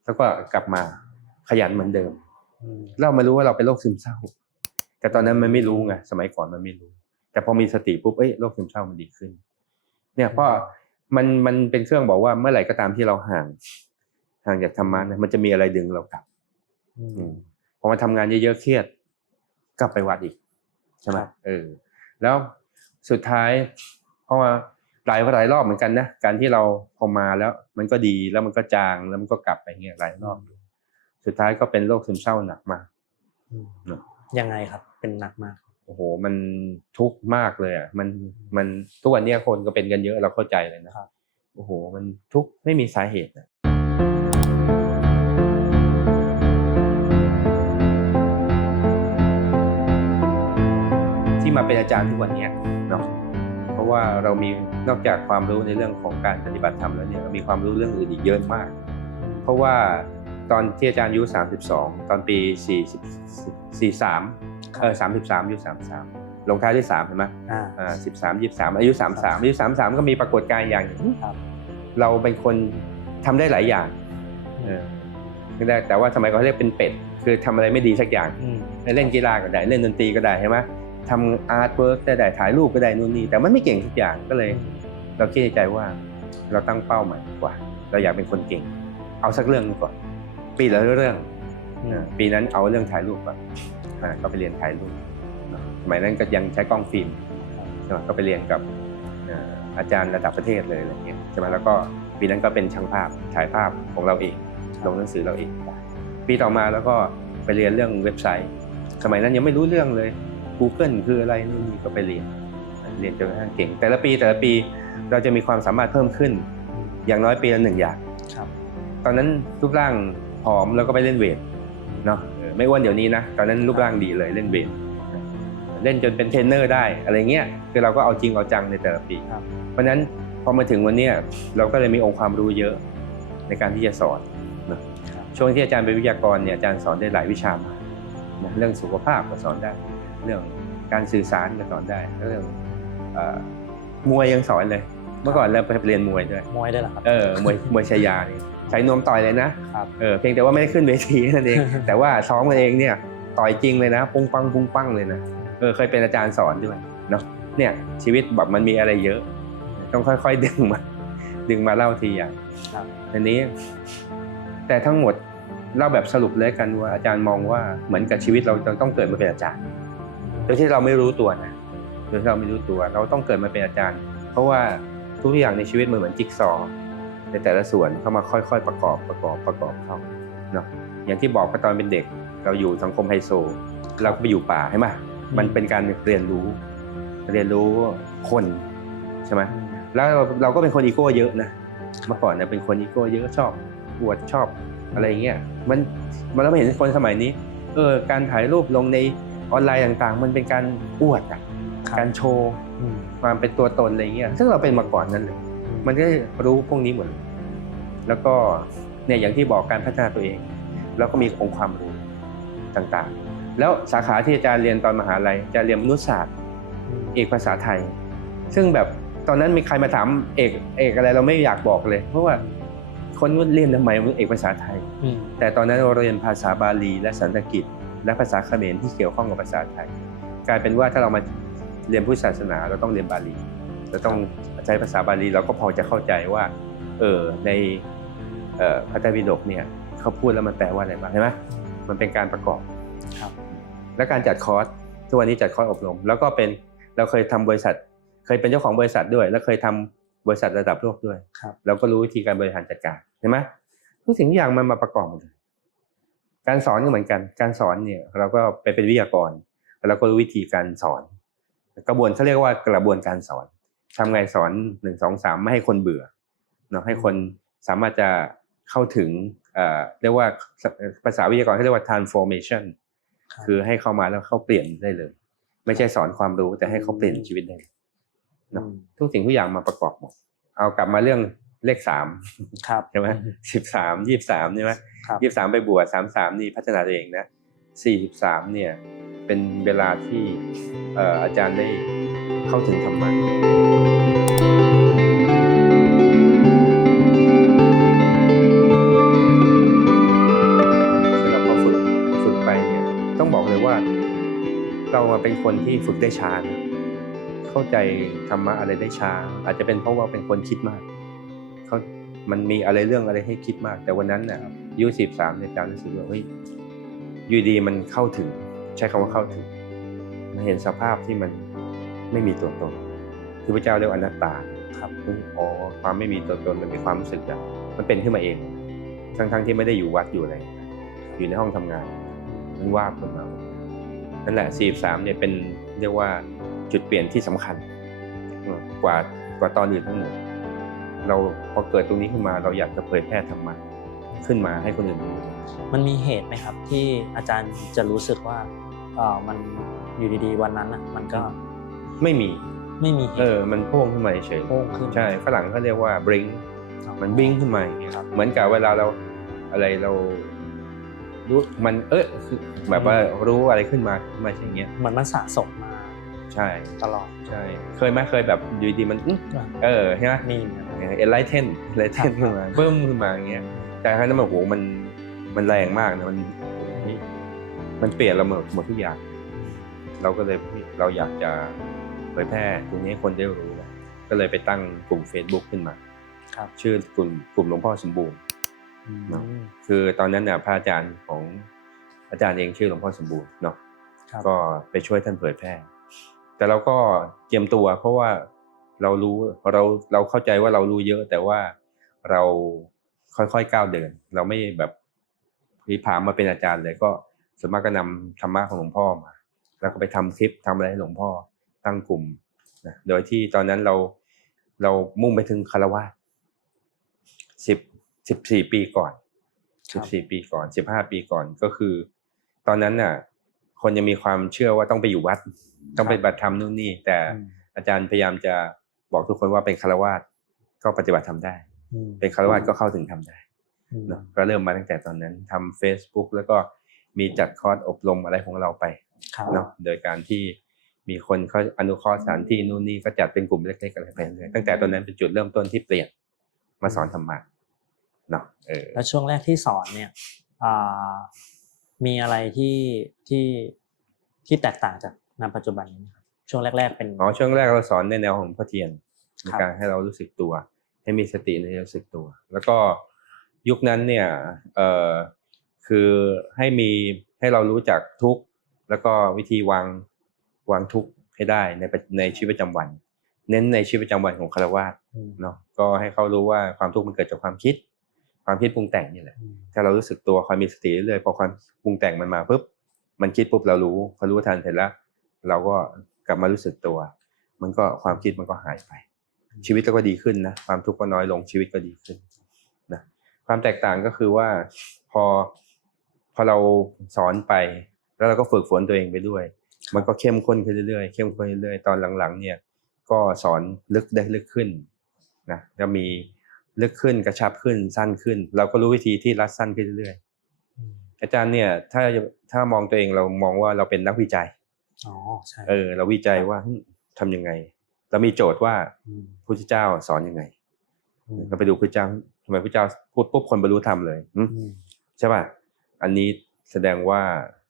แล้วก็กลับมาขยันเหมือนเดิมเราไม่รู้ว่าเราเป็นโรคซึมเศร้าแต่ตอนนั้นมันไม่รู้ไงสมัยก่อนมันไม่รู้แต่พอมีสติปุ๊บโรคซึมเศร้ามันดีขึ้นเนี่ยเพราะมันเป็นเครื่องบอกว่าเมื่อไหร่ก็ตามที่เราห่างจากธรรมะนะมันจะมีอะไรดึงเรากลับพอมาทำงานเยอะๆเครียดกลับไปวัดอีกใช่ไหมแล้วสุดท้ายพอมาหลายรอบเหมือนกันนะการที่เราพอมาแล้วมันก็ดีแล้วมันก็จางแล้วมันก็กลับไปเงี้ยหลายรอบสุดท้ายก็เป็นโรคซึมเศร้าหนักมากยังไงครับเป็นหนักมากโอ้โหมันทุกข์มากเลยอ่ะมันทุกวันนี้คนก็เป็นกันเยอะเราเข้าใจเลยนะครับโอ้โหมันทุกข์ไม่มีสาเหตุนะที่มาเป็นอาจารย์ทุกวันนี้เนาะเพราะว่าเรามีนอกจากความรู้ในเรื่องของการปฏิบัติธรรมแล้วเนี่ยเรามีความรู้เรื่องอื่นอีกเยอะมากเพราะว่าตอนที่อาจารย์อายุ32ตอนปี33อายุ33ลงท้ายด้วย3เห็นไหม13 23อายุ33ก็มีปรากฏการณ์อย่างเราเป็นคนทำได้หลายอย่างได้แต่ว่าสมัยก่อนเรียกเป็นเป็ดคือทำอะไรไม่ดีสักอย่างเล่นกีฬาก็ได้เล่นดนตรีก็ได้ใช่ไหมทำอาร์ตเวิร์กได้ถ่ายรูปก็ได้นู่นนี่แต่มันไม่เก่งทุกอย่างก็เลยเราคิดในใจว่าเราตั้งเป้าใหม่กว่าเราอยากเป็นคนเก่งเอาสักเรื่องก่อนปีละเรื่องปีนั้นเอาเรื่องถ่ายรูปก่อนก็ไปเรียนถ่ายรูปสมัยนั้นก็ยังใช้กล้องฟิล์มใช่ไหมก็ไปเรียนกับอาจารย์ระดับประเทศเลยอะไรเงี้ยใช่ไหมแล้วก็ปีนั้นก็เป็นช่างภาพถ่ายภาพของเราเองลงหนังสือเราเองปีต่อมาแล้วก็ไปเรียนเรื่องเว็บไซต์สมัยนั้นยังไม่รู้เรื่องเลยGoogle คืออะไรนู่นนี่ก็ไปเรียนจนกระทั่งเก่งแต่ละปีเราจะมีความสามารถเพิ่มขึ้นอย่างน้อยปีละ1อย่างตอนนั้นรูปร่างผอมแล้วก็ไปเล่นเวทเนาะไม่อ้วนเดี๋ยวนี้นะตอนนั้นรูปร่างดีเลยเล่นเวทเล่นจนเป็นเทรนเนอร์ได้อะไรเงี้ยคือเราก็เอาจริงเอาจังในแต่ละปีเพราะนั้นพอมาถึงวันนี้เราก็เลยมีองค์ความรู้เยอะในการที่จะสอนช่วงที่อาจารย์เป็นวิทยากรเนี่ยอาจารย์สอนได้หลายวิชามากเรื่องสุขภาพก็สอนได้เรื่องการสื่อสารก็สอนได้เรื่องมวยยังสอนเลยเมื่อก่อนเราไปเรียนมวยด้วยมวยได้หรอครับมวยชายาเนี่ยใช้นวมต่อยเลยนะครับเพียงแต่ว่าไม่ได้ขึ้นเวทีนั่นเองแต่ว่าซ้อมกันเองเนี่ยต่อยจริงเลยนะปุ้งปังเลยนะเคยเป็นอาจารย์สอนด้วยเนาะเนี่ยชีวิตแบบมันมีอะไรเยอะต้องค่อยๆดึงมาเล่าทีอย่างอันนี้แต่ทั้งหมดเล่าแบบสรุปเลยกันว่าอาจารย์มองว่าเหมือนกับชีวิตเราต้องเกิดมาเป็นอาจารย์โดยที่เราไม่รู้ตัวนะโดยที่เราไม่รู้ตัวเราต้องเกิดมาเป็นอาจารย์เพราะว่าทุกอย่างในชีวิตมันเหมือนจิ๊กซอว์ในแต่ละส่วนเข้ามาค่อยๆประกอบเข้าเนาะอย่างที่บอกไปตอนเป็นเด็กเราอยู่สังคมไฮโซเราก็ไปอยู่ป่าใช่ไหมมันเป็นการเรียนรู้คนใช่ไหมแล้วเราก็เป็นคนอีโก้เยอะนะเมื่อก่อนเนี่ยเป็นคนอีโก้เยอะชอบอวดชอบอะไรเงี้ยมันเราไม่เห็นคนสมัยนี้การถ่ายรูปลงในออนไลน์ต่างๆมันเป็นการอวดการโชว์ความเป็นตัวตนอะไรเงี้ยซึ่งเราเป็นมาก่อนนั่นเลยมันก็รู้พวกนี้หมดแล้วก็เนี่ยอย่างที่บอกการพัฒนาตัวเองแล้วก็มีองค์ความรู้ต่างๆแล้วสาขาที่อาจารย์เรียนตอนมหาลัยจะเรียนมนุษยศาสตร์เอกภาษาไทยซึ่งแบบตอนนั้นมีใครมาถามเอกอะไรเราไม่อยากบอกเลยเพราะว่าคนเรียนทำไมเอกภาษาไทยแต่ตอนนั้นเราเรียนภาษาบาลีและสันสกฤตและภาษาเขมรที่เกี่ยวข้องกับภาษาไทยกลายเป็นว่าถ้าเรามาเรียนพุทธศาสนาเราต้องเรียนบาลีเราต้องใช้ภาษาบาลีเราก็พอจะเข้าใจว่าในพระไตรปิฎกเนี่ยเขาพูดแล้วมันแปลว่าอะไรบ้างใช่ไหมมันเป็นการประกอบและการจัดคอร์สทุกวันนี้จัดคอร์สอบรมแล้วก็เราเคยทำบริษัทเคยเป็นเจ้าของบริษัทด้วยและเคยทำบริษัทระดับโลกด้วยเราก็รู้วิธีการบริหารจัดการใช่ไหมทุกสิ่งทุกอย่างมันมาประกอบหมดเลยการสอนก็เหมือนกันการสอนเนี่ยเราก็ไปเป็นวิทยากรแล้วก็รู้วิธีการสอนกระบวนเขาเรียกว่ากระบวนการสอน ทำไงสอน1 2 3ไม่ให้คนเบื่อเนาะให้คนสามารถจะเข้าถึงเรียกว่าภาษาวิทยากรเขาเรียกว่า transformation คือให้เข้ามาแล้วเขาเปลี่ยนได้เลยไม่ใช่สอนความรู้แต่ให้เขาเปลี่ยนชีวิตได้เนาะทุกสิ่งทุกอย่างมาประกอบหมดเอากลับมาเรื่องเลข3ครับใช่ไหม13 23ใช่ไหม23ไปบวช33นี่พัฒนาตัวเองนะ43เนี่ยเป็นเวลาที่อาจารย์ได้เข้าถึงธรรมะแล้วพอฝึกไปเนี่ยต้องบอกเลยว่าเราเป็นคนที่ฝึกได้ช้านะเข้าใจธรรมะอะไรได้ช้าอาจจะเป็นเพราะว่าเป็นคนคิดมากมันมีอะไรเรื่องอะไรให้คิดมากแต่วันนั้นน่ะอายุ13เนี่ยอาจารย์รู้สึกว่าเฮ้ยอยู่ดีมันเข้าถึงใช้คำว่าเข้าถึงมันเห็นสภาพที่มันไม่มีตัวตนที่พระเจ้าเรียกอนัตตาครับความไม่มีตัวตนมันมีความรู้สึกมันเป็นขึ้นมาเองทั้งที่ไม่ได้อยู่วัดอยู่อะไรอยู่ในห้องทำงานมันว่าขึ้นมานั่นแหละ43เนี่ยเป็นเรียกว่าจุดเปลี่ยนที่สำคัญกว่าตอนอื่นทั้งหมดเราพอเกิดตรงนี้ขึ้นมาเราอยากจะเผยแพร่ธรรมะขึ้นมาให้คนอื่นรู้มันมีเหตุไหมครับที่อาจารย์จะรู้สึกว่ามันอยู่ดีๆวันนั้นมันก็ไม่มีเหตุมันพุ่งขึ้นมาเฉยใช่ฝรั่งเขาเรียกว่า bring มัน bring ขึ้นมาอย่างเงี้ยเหมือนกับเวลาเรารู้มันแบบว่ารู้อะไรขึ้นมาอย่างเงี้ยเหมือนมันสะสมมาใช่ตลอดใช่เคยแบบอยู่ดีมันใช่ไหมมีenlighten ขึ้นมาเพิ่มขึ้นมาอย่างเงี้ยแต่ครั้งนั้นโหมันแรงมากนะมันเปลี่ยนเราหมดทุกอย่างเราก็เลยเราอยากจะเผยแพร่ตรงนี้ให้คนได้รู้ก็เลยไปตั้งกลุ่ม Facebook ขึ้นมาชื่อกลุ่มหลวงพ่อสมบูรณ์คือตอนนั้นเนี่ยพระอาจารย์ของอาจารย์เองชื่อหลวงพ่อสมบูรณ์เนาะก็ไปช่วยท่านเผยแพร่แต่เราก็เตรียมตัวเพราะว่าเราเข้าใจว่าเรารู้เยอะแต่ว่าเราค่อยๆก้าวเดินเราไม่แบบพิพามาเป็นอาจารย์เลยก็ส่วนมากก็นำธรรมะของหลวงพ่อมาแล้วก็ไปทำคลิปทำอะไรให้หลวงพ่อตั้งกลุ่มนะโดยที่ตอนนั้นเรามุ่งไปถึงคฤหัสถ์14 ปีก่อน14 ปีก่อน15 ปีก่อนก็คือตอนนั้นน่ะคนยังมีความเชื่อว่าต้องไปอยู่วัดต้องไปปฏิบัติธรรมนู่นนี่แต่อาจารย์พยายามจะบอกทุกคนว่าเป็นคฤหัสถ์ก็ปฏิบัติธรรมได้เป็นคฤหัสถ์ก็เข้าถึงธรรมได้เนาะก็เริ่มมาตั้งแต่ตอนนั้นทำ Facebook แล้วก็มีจัดคอร์สอบรมอะไรของเราไปเนาะโดยการที่มีคนเขาอนุเคราะห์สถานที่นู่นนี่ก็จัดเป็นกลุ่มเล็กๆอะไรไปเรื่อยตั้งแต่ตอนนั้นเป็นจุดเริ่มต้นที่เปลี่ยนมาสอนธรรมะเนาะแล้วช่วงแรกที่สอนเนี่ยมีอะไรที่แตกต่างจากณปัจจุบันนี้ครับช่วงแรกๆเป็นช่วงแรกเราสอนในแนวของพ่อเทียนในการให้เรารู้สึกตัวให้มีสติในรู้สึกตัวแล้วก็ยุคนั้นเนี่ยคือให้เรารู้จักทุกข์แล้วก็วิธีวางทุกข์ให้ได้ในชีวิตประจำวันเน้นในชีวิตประจำวันของฆราวาสเนาะก็ให้เขารู้ว่าความทุกข์มันเกิดจากความคิดปรุงแต่งนี่แหละถ้าเรารู้สึกตัวคอยมีสติเรื่อยๆพอความปรุงแต่งมันมาปุ๊บมันคิดปุ๊บเรารู้พอรู้ทันเสร็จแล้วเราก็กลับมารู้สึกตัวมันก็ความคิดมันก็หายไปชีวิตก็ดีขึ้นนะความทุกข์ก็น้อยลงชีวิตก็ดีขึ้นนะความแตกต่างก็คือว่าพอเราสอนไปแล้วเราก็ฝึกฝนตัวเองไปด้วยมันก็เข้มข้นขึ้นเรื่อยๆตอนหลังๆเนี่ยก็สอนลึกขึ้นนะจะมีลึกขึ้นกระชับขึ้นสั้นขึ้นเราก็รู้วิธีที่รัดสั้นขึ้นเรื่อยๆอาจารย์เนี่ยถ้ามองตัวเองเรามองว่าเราเป็นนักวิจัยใช่เราวิจัยว่าทำยังไงเรามีโจทย์ว่าพระพุทธเจ้าสอนยังไงเราไปดูพระเจ้าทำไมพระเจ้าพูดปุ๊บคนบรรลุธรรมเลยใช่ป่ะอันนี้แสดงว่า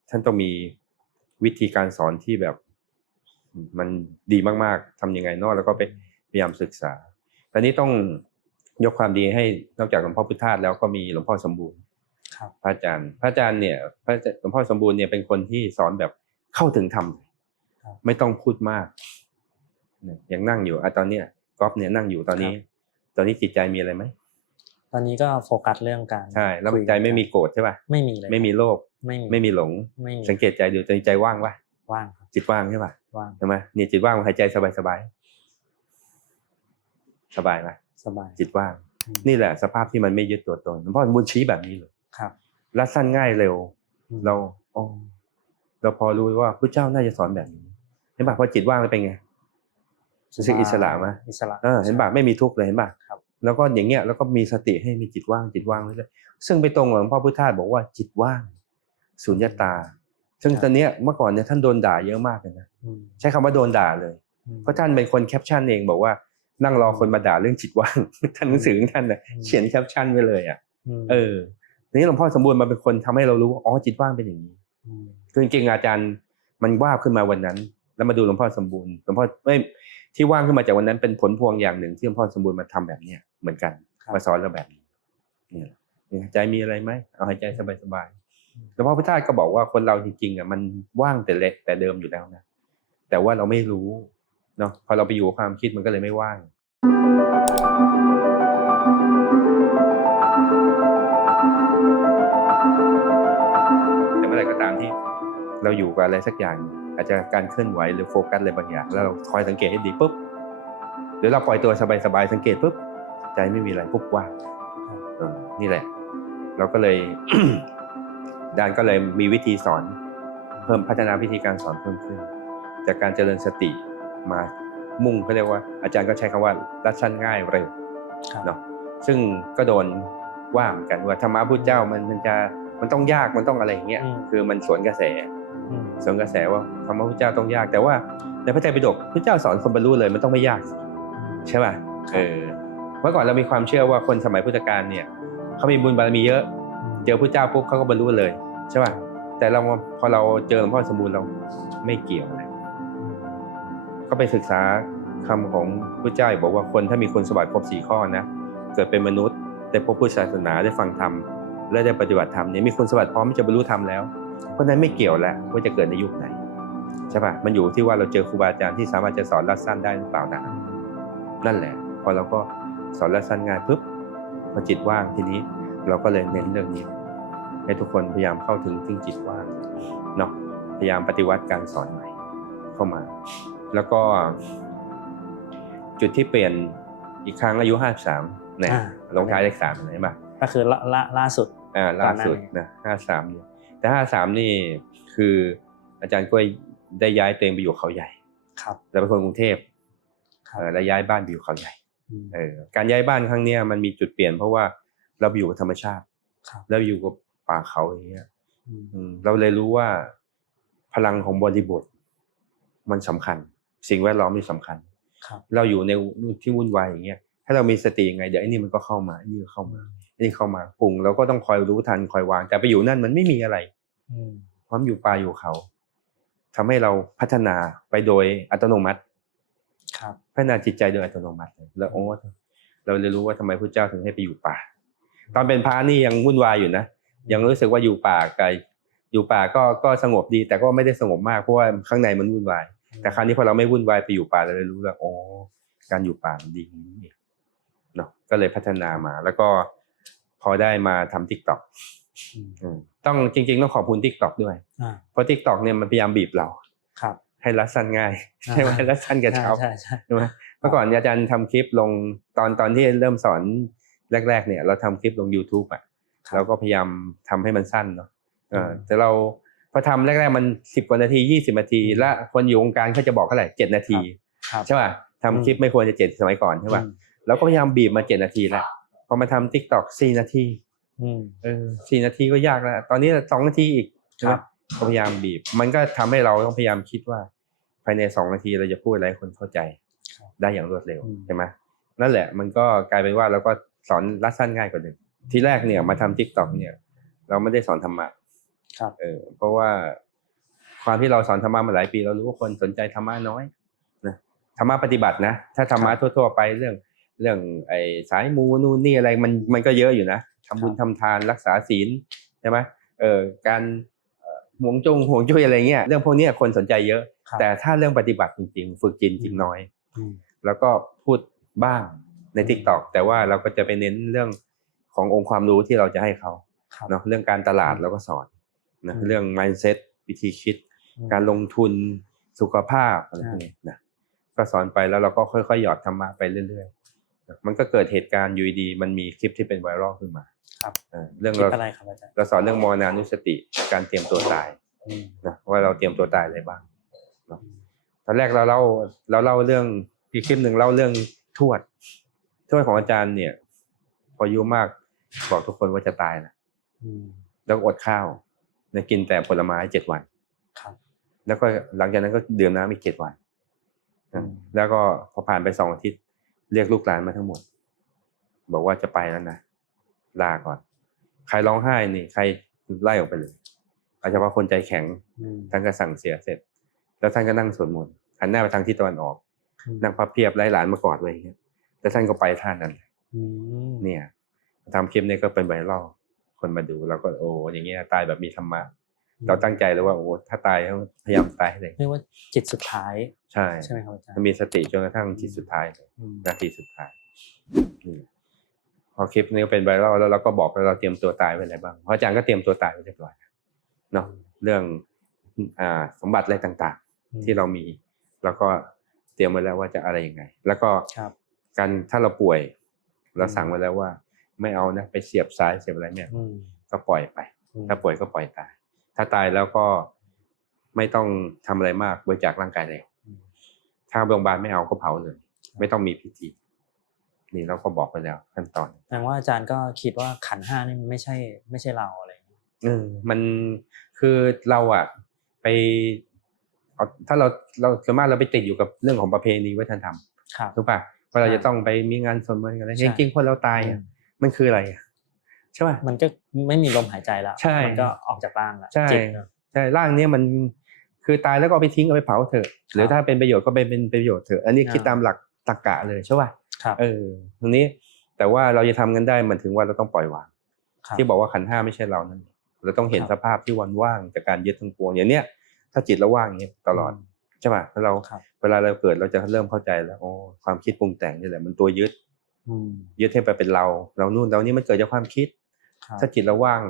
ท่านต้องมีวิธีการสอนที่แบบมันดีมากๆทำยังไงเนาะแล้วก็ไปพยายามศึกษาตอนนี้ต้องยกความดีให้นอกจากหลวงพ่อพุทธาสแล้วก็มีหลวงพ่อสมบูรณ์พระอาจารย์เนี่ยหลวงพ่อสมบูรณ์เนี่ยเป็นคนที่สอนแบบเข้าถึงธรรมไม่ต้องพูดมากยังนั่งอยู่ตอนเนี้ยก๊อฟเนี่ยนั่งอยู่ตอนนี้จิตใจมีอะไรไหมตอนนี้ก็โฟกัสเรื่องการใช่แล้วใจไม่มีโกรธใช่ป่ะไม่มีเลยไม่มีโลภไม่มีหลงสังเกตใจดูใจว่างป่ะว่างจิตว่างใช่ป่ะว่างใช่ไหมนี่จิตว่างหายใจสบาย สบายไหมสบายจิตว่างนี่แหละสภาพที่มันไม่ยึดตัวตนหลวงพ่อสมบูรณ์ชี้แบบนี้เลยครับรัดสั้นง่ายเร็วเราพอรู้ว่าพระเจ้าน่าจะสอนแบบนี้เห็นป่ะพอจิตว่างแล้วเป็นไงรู้สึกอิสระไหมอิสระเห็นป่ะไม่มีทุกข์เลยเห็นป่ะแล้วก็อย่างเงี้ยแล้วก็มีสติให้มีจิตว่างเรื่อยๆซึ่งไปตรงกับหลวงพ่อพุทธทาสบอกว่าจิตว่างสุญญตาซึ่งตอนเนี้ยเมื่อก่อนเนี่ยท่านโดนด่าเยอะมากเลยนะใช้คำว่าโดนด่าเลยเพราะท่านเป็นคนแคปชั่นเองบอกว่านั่งรอคนมาด่าเรื่องจิตว่างท่านหนังสือของท่านน่ะเขียนแคปชั่นไว้เลยอ่ะนี้หลวงพ่อสมบูรณ์มาเป็นคนทำให้เรารู้ว่าอ๋อจิตว่างเป็นอย่างนี้คือจริงๆอาจารย์มันว่าขึ้นมาวันนั้นแล้วมาดูหลวงพ่อสมบูรณ์หลวงพ่อที่ว่างขึ้นมาจากวันนั้นเป็นผลพวงอย่างหนึ่งที่หลวงพ่อสมบูรณ์มาทำแบบเนี้ยเหมือนกันมาสอนเราแบบนี้เนี่ยใจมีอะไรไหมเอาหายใจสบายๆหลวงพ่อพุทธทาสก็บอกว่าคนเราจริงๆอ่ะมันว่างแต่เดิมอยู่แล้วนะแต่ว่าเราไม่รู้เนาะพอเราไปอยู่กับความคิดมันก็เลยไม่ว่างแต่เมื่อไหร่ก็ตามที่เราอยู่กับอะไรสักอย่างอาจจะการเคลื่อนไหวหรือโฟกัสอะไรบางอย่างแล้วเราคอยสังเกตให้ดีปุ๊บหรือเราปล่อยตัวสบายๆสังเกตปุ๊บใจไม่มีอะไรปุ๊บว่างนี่แหละเราก็เลย อาจารย์ก็เลยมีวิธีสอนเพิ่มพัฒนาวิธีการสอนเพิ่มขึ้นจากการเจริญสติมามุ่งเขาเรียกว่าอาจารย์ก็ใช้คำว่ารัดสั้นง่ายเร็วเนาะซึ่งก็โดนว่าเหมือนกันว่าธรรมะพุทธเจ้ามันต้องยากมันต้องอะไรอย่างเงี้ยคือมันสวนกระแสว่าธรรมะพุทธเจ้าต้องยากแต่ว่าในพระไตรปิฎกพุทธเจ้าสอนคนบรรลุเลยมันต้องไม่ยากใช่ป่ะเมื่อก่อนเรามีความเชื่อว่าคนสมัยพุทธกาลเนี่ยเขามีบุญบารมีเยอะเจอพุทธเจ้าปุ๊บเขาก็บรรลุเลยใช่ป่ะแต่เราพอเราเจอหลวงพ่อสมบูรณ์เราไม่เกี่ยวเลยก็ไปศึกษาคำของพุทธเจ้าบอกว่าคนถ้ามีคุณสมบัติครบ4ข้อนะเกิดเป็นมนุษย์ได้พบพุทธศาสนาได้ฟังธรรมและได้ปฏิบัติธรรมเนี่ยมีคุณสมบัติพร้อมที่จะบรรลุธรรมแล้วเพราะนั้นไม่เกี่ยวแล้วว่าจะเกิดในยุคไหนใช่ป่ะมันอยู่ที่ว่าเราเจอครูบาอาจารย์ที่สามารถจะสอนรัดสั้นได้หรือเปล่านะนั่นแหละพอเราก็สอนรัดสั้นง่ายปุ๊บพอจิตว่างทีนี้เราก็เลยเน้นเรื่องนี้ให้ทุกคนพยายามเข้าถึงจิตว่างเนาะพยายามปฏิวัติการสอนใหม่เข้ามาแล้วก็จุดที่เปลี่ยนอีกครั้งอายุ53เนี่ยลงท้ายเลข3เห็นป่ะก็คือล่าสุดนะ53เนี่ยแต่53นี่คืออาจารย์ก็ได้ย้ายตัวเองไปอยู่เขาใหญ่ครับแล้วเป็นคนกรุงเทพแล้วย้ายบ้านไปอยู่เขาใหญ่การย้ายบ้านครั้งนี้มันมีจุดเปลี่ยนเพราะว่าเราอยู่กับธรรมชาติแล้วอยู่กับป่าเขาอย่างเงี้ยเราเลยรู้ว่าพลังของบริบทมันสำคัญสิ่งแวดล้อมนี่สำคัญเราอยู่ในที่วุ่นวายอย่างเงี้ยถ้าเรามีสติยังไงเดี๋ยวไอ้นี่มันก็เข้ามานี่เข้ามานี่เข้ามาปรุงเราก็ต้องคอยรู้ทันคอยวางแต่ไปอยู่นั่นมันไม่มีอะไรเพราะอยู่ป่าอยู่เขาทำให้เราพัฒนาไปโดยอัตโนมัติพัฒนาจิตใจโดยอัตโนมัติแล้วเราเลยรู้ว่าทำไมพระเจ้าถึงให้ไปอยู่ป่าตอนเป็นพระนี่ยังวุ่นวายอยู่นะยังรู้สึกว่าอยู่ป่าไกลอยู่ป่าก็สงบดีแต่ก็ไม่ได้สงบมากเพราะว่าข้างในมันวุ่นวายแต่คราวนี้พอเราไม่วุ่นวายไปอยู่ป่าเราเลยรู้ว่าการอยู่ป่ามันดีนี่เนาะก็เลยพัฒนามาแล้วก็พอได้มาทำ TikTok ต้องจริงๆต้องขอบคุณ TikTok ด้วยเพราะ TikTok เนี่ยมันพยายามบีบเราให้รัดสั้นง่ายใช่ไหมรัดสั้นกระเช้าใช่ไหมเมื่อก่อนอาจารย์ทำคลิปลงตอนที่เริ่มสอนแรกๆเนี่ยเราทำคลิปลง YouTube อ่ะเราก็พยายามทำให้มันสั้นเนาะแต่เราพอทำแรกๆมัน10กว่านาที20นาทีและคนอยู่วงการเขาจะบอกเท่าไหร่7นาทีใช่ป่ะทำคลิปไม่ควรจะ7สมัยก่อนใช่ป่ะเราก็พยายามบีบมา7นาทีแล้วพอมาทำ TikTok 4นาที4นาทีก็ยากแล้วตอนนี้2นาทีอีกใช่ไหมก็พยายามบีบมันก็ทำให้เราต้องพยายามคิดว่าภายใน2นาทีเราจะพูดอะไรให้คนเข้าใจได้อย่างรวดเร็วใช่ไหมนั่นแหละมันก็กลายเป็นว่าเราก็สอนรัดสั้นง่ายกว่าเดิมทีแรกเนี่ยมาทำ TikTok เนี่ยเราไม่ได้สอนธรรมะเพราะว่าความที่เราสอนธรรมะมาหลายปีเรารู้ว่าคนสนใจธรรมะน้อยนะธรรมะปฏิบัตินะถ้าธรรมะทั่วๆไปเรื่องไอ้สายมูนู่นนี่อะไรมันก็เยอะอยู่นะทำบุญทำทานรักษาศีลใช่ไหมการห่วงจุ้ยอะไรเงี้ยเรื่องพวกนี้คนสนใจเยอะแต่ถ้าเรื่องปฏิบัติจริงๆฝึกจิตจริงน้อยแล้วก็พูดบ้างใน TikTok แต่ว่าเราก็จะไปเน้นเรื่องขององค์ความรู้ที่เราจะให้เขาเนาะเรื่องการตลาดเราก็สอนนะเรื่อง mindset วิธีคิดการลงทุนสุขภาพอะไรพวกนี้นะก็สอนไปแล้วเราก็ค่อยๆหยอดธรรมะไปเรื่อย มันก็เกิดเหตุการณ์อยู่ดีมันมีคลิปที่เป็นไวรัลขึ้นมาครับเรื่องอะไรครับอาจารย์เราสอนเรื่องมรณานุสติการเตรียมตัวตายนะว่าเราเตรียมตัวตายอะไรบ้างเนาะตอนแรกเราเล่าเรื่องอีกคลิปหนึ่งเล่าเรื่องทวดของอาจารย์เนี่ยพออายุมากบอกทุกคนว่าจะตายนะแล้วอดข้าวกินแต่ผลไม้7 วันครับแล้วก็หลังจากนั้นก็ดื่มน้ำอีก7 วันแล้วก็พอผ่านไป2 อาทิตย์เรียกลูกหลานมาทั้งหมดบอกว่าจะไปแล้วนะลาก่อนใครร้องไห้นี่ใครไล่ออกไปเลยเอาเฉพาะคนใจแข็งท่านก็สั่งเสียเสร็จแล้วท่านก็นั่งสวดมนต์หันหน้าไปทางทิศตะวันออกนั่งพับเพียบไล่หลานมากอดไว้แล้วท่านก็ไปท่านั้นเนี่ยทำคลิปนี้ก็เป็นไวรัลคนมาดูแล้วก็โอ้อย่างเงี้ยตายแบบมีธรรมะเราตั้งใจเลยว่าโอ้ถ้าตายต้องพยายามตายให้ได้เรียกว่าจิตสุดท้ายใช่ไหมครับอาจารย์มีสติจนกระทั่งจิตสุดท้ายนาทีสุดท้ายพอคลิปนี้เป็นไวรัลแล้วเราก็บอกว่าเราเตรียมตัวตายไว้อะไรบ้างเพราะอาจารย์ก็เตรียมตัวตายไว้เรียบร้อยเนาะเรื่องสมบัติอะไรต่างๆที่เรามีแล้วก็เตรียมไว้แล้วว่าจะอะไรยังไงแล้วก็การถ้าเราป่วยเราสั่งไว้แล้วว่าไม่เอานะไปเสียบซ้ายเสียบอะไรเนี่ยก็ปล่อยไปถ้าป่วยก็ปล่อยตายถ้าตายแล้วก็ไม่ต้องทำอะไรมากบริจาคร่างกายเลยถ้าโรงพยาบาลไม่เอาก็เผาเลยไม่ต้องมีพิธีนี่เราก็บอกไปแล้วขั้นตอนแสดงว่าอาจารย์ก็คิดว่าขันธ์ 5นี่ไม่ใช่เราอะไรมันคือเราอะไปถ้าเราส่วนมากเราไปติดอยู่กับเรื่องของประเพณีวัฒนธรรมถูกป่ะว่าเราจะต้องไปมีงานสวดมนต์อะไรจริงๆคนเราตายมันคืออะไรใช่ป่ะมันก็ไม่มีลมหายใจแล้วมันก็ออกจากร่างแล้วใช่ร่างนี้มันคือตายแล้วก็เอาไปทิ้งเอาไปเผาเถอะหรือถ้าเป็นประโยชน์ก็เป็นประโยชน์เถอะอันนี้คิดตามหลักตรรกะเลยใช่ป่ะตรงนี้แต่ว่าเราจะทำกันได้มันถึงว่าเราต้องปล่อยวางที่บอกว่าขันธ์ 5ไม่ใช่เรานั่นเราต้องเห็นสภาพที่วันว่างจากการยึดทั้งปวงอย่างเนี้ยถ้าจิตเราว่างอย่างนี้ตลอดใช่ป่ะเราเวลาเราเกิดเราจะเริ่มเข้าใจแล้วความคิดปรุงแต่งนี่แหละมันตัวยึดให้ไปเป็นเรานู่นเรานี่มันเกิดจากความคิดถ้าจิตเราว่าง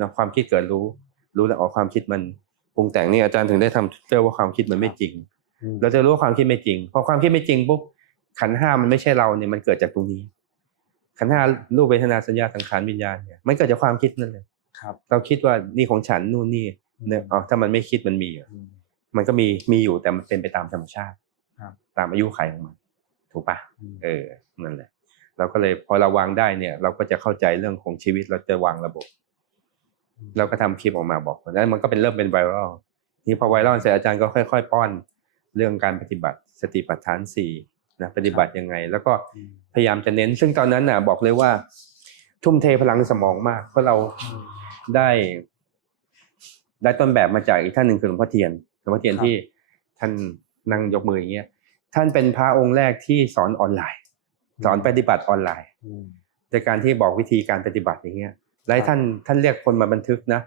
นะความคิดเกิดรู้แล้วความคิดมันปรุงแต่งนี่อาจารย์ถึงได้ทำเรียกว่าความคิดมันไม่จริงเราจะรู้ว่าความคิดไม่จริงพอความคิดไม่จริงปุ๊บขันธ์ 5มันไม่ใช่เราเนี่ยมันเกิดจากตรงนี้ขันธ์ 5รูปเวทนาสัญญาสังขารวิญญาณเนี่ยมันเกิดจากความคิดนั่นเลยเราคิดว่านี่ของฉันนู่นนี่เนี่ยถ้ามันไม่คิดมันมีมันก็มีอยู่แต่มันเป็นไปตามธรรมชาติตามอายุขัยของมันถูกป่ะนั่นแหละเราก็เลยพอเราวางได้เนี่ยเราก็จะเข้าใจเรื่องของชีวิตเราจะวางระบบเราก็ทำคลิปออกมาบอกแล้วมันก็เป็นเริ่มเป็นไวรัลที่พอไวรัลเสร็จอาจารย์ก็ค่อยๆป้อนเรื่องการปฏิบัติสติปัฏฐาน4นะปฏิบัติยังไงแล้วก็พยายามจะเน้นซึ่งตอนนั้นน่ะบอกเลยว่าทุ่มเทพลังสมองมากเพราะเราได้ต้นแบบมาจากอีกท่านหนึ่งคือหลวงพ่อเทียนที่ท่านนั่งยกมืออย่างเงี้ยท่านเป็นพระองค์แรกที่สอนออนไลน์สอนปฏิบัติออนไลน์ในการที่บอกวิธีการปฏิบัติอย่างเงี้ยแล้วท่านเรียกคนมาบันทึกนะ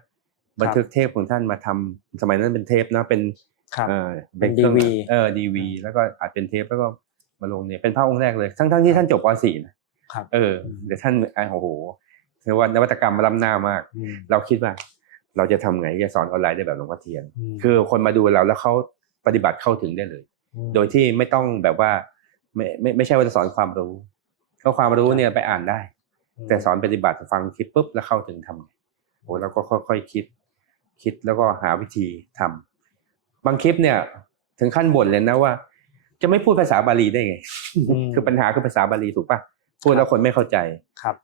บันทึกเทปของท่านมาทำสมัยนั้นเป็นเทปนะเป็นDV แล้วก็อัดเป็นเทปแล้วก็มาลงเนี่ยเป็นพระองค์แรกเลยทั้งที่ท่านจบป .4 นะเดี๋ยวท่านโอ้โหถือว่านวัตกรรมล้ำหน้ามากเราคิดว่าเราจะทำไงจะสอนออนไลน์ได้แบบหลวงพ่อเทียนคือคนมาดูเราแล้วเขาปฏิบัติเข้าถึงได้เลยโดยที่ไม่ต้องแบบว่าไม่ใช่ว่าจะสอนความรู้ก็ความรู้เนี่ยไปอ่านได้แต่สอนปฏิบัติฟังคลิปปุ๊บแล้วเข้าถึงทำโอ้แล้วก็ค่อยๆคิดแล้วก็หาวิธีทำบางคลิปเนี่ยถึงขั้นบ่นเลยนะว่าจะไม่พูดภาษาบาลีได้ไงคือปัญหาคือภาษาบาลีถูกป่ะพูดแล้วคนไม่เข้าใจครับ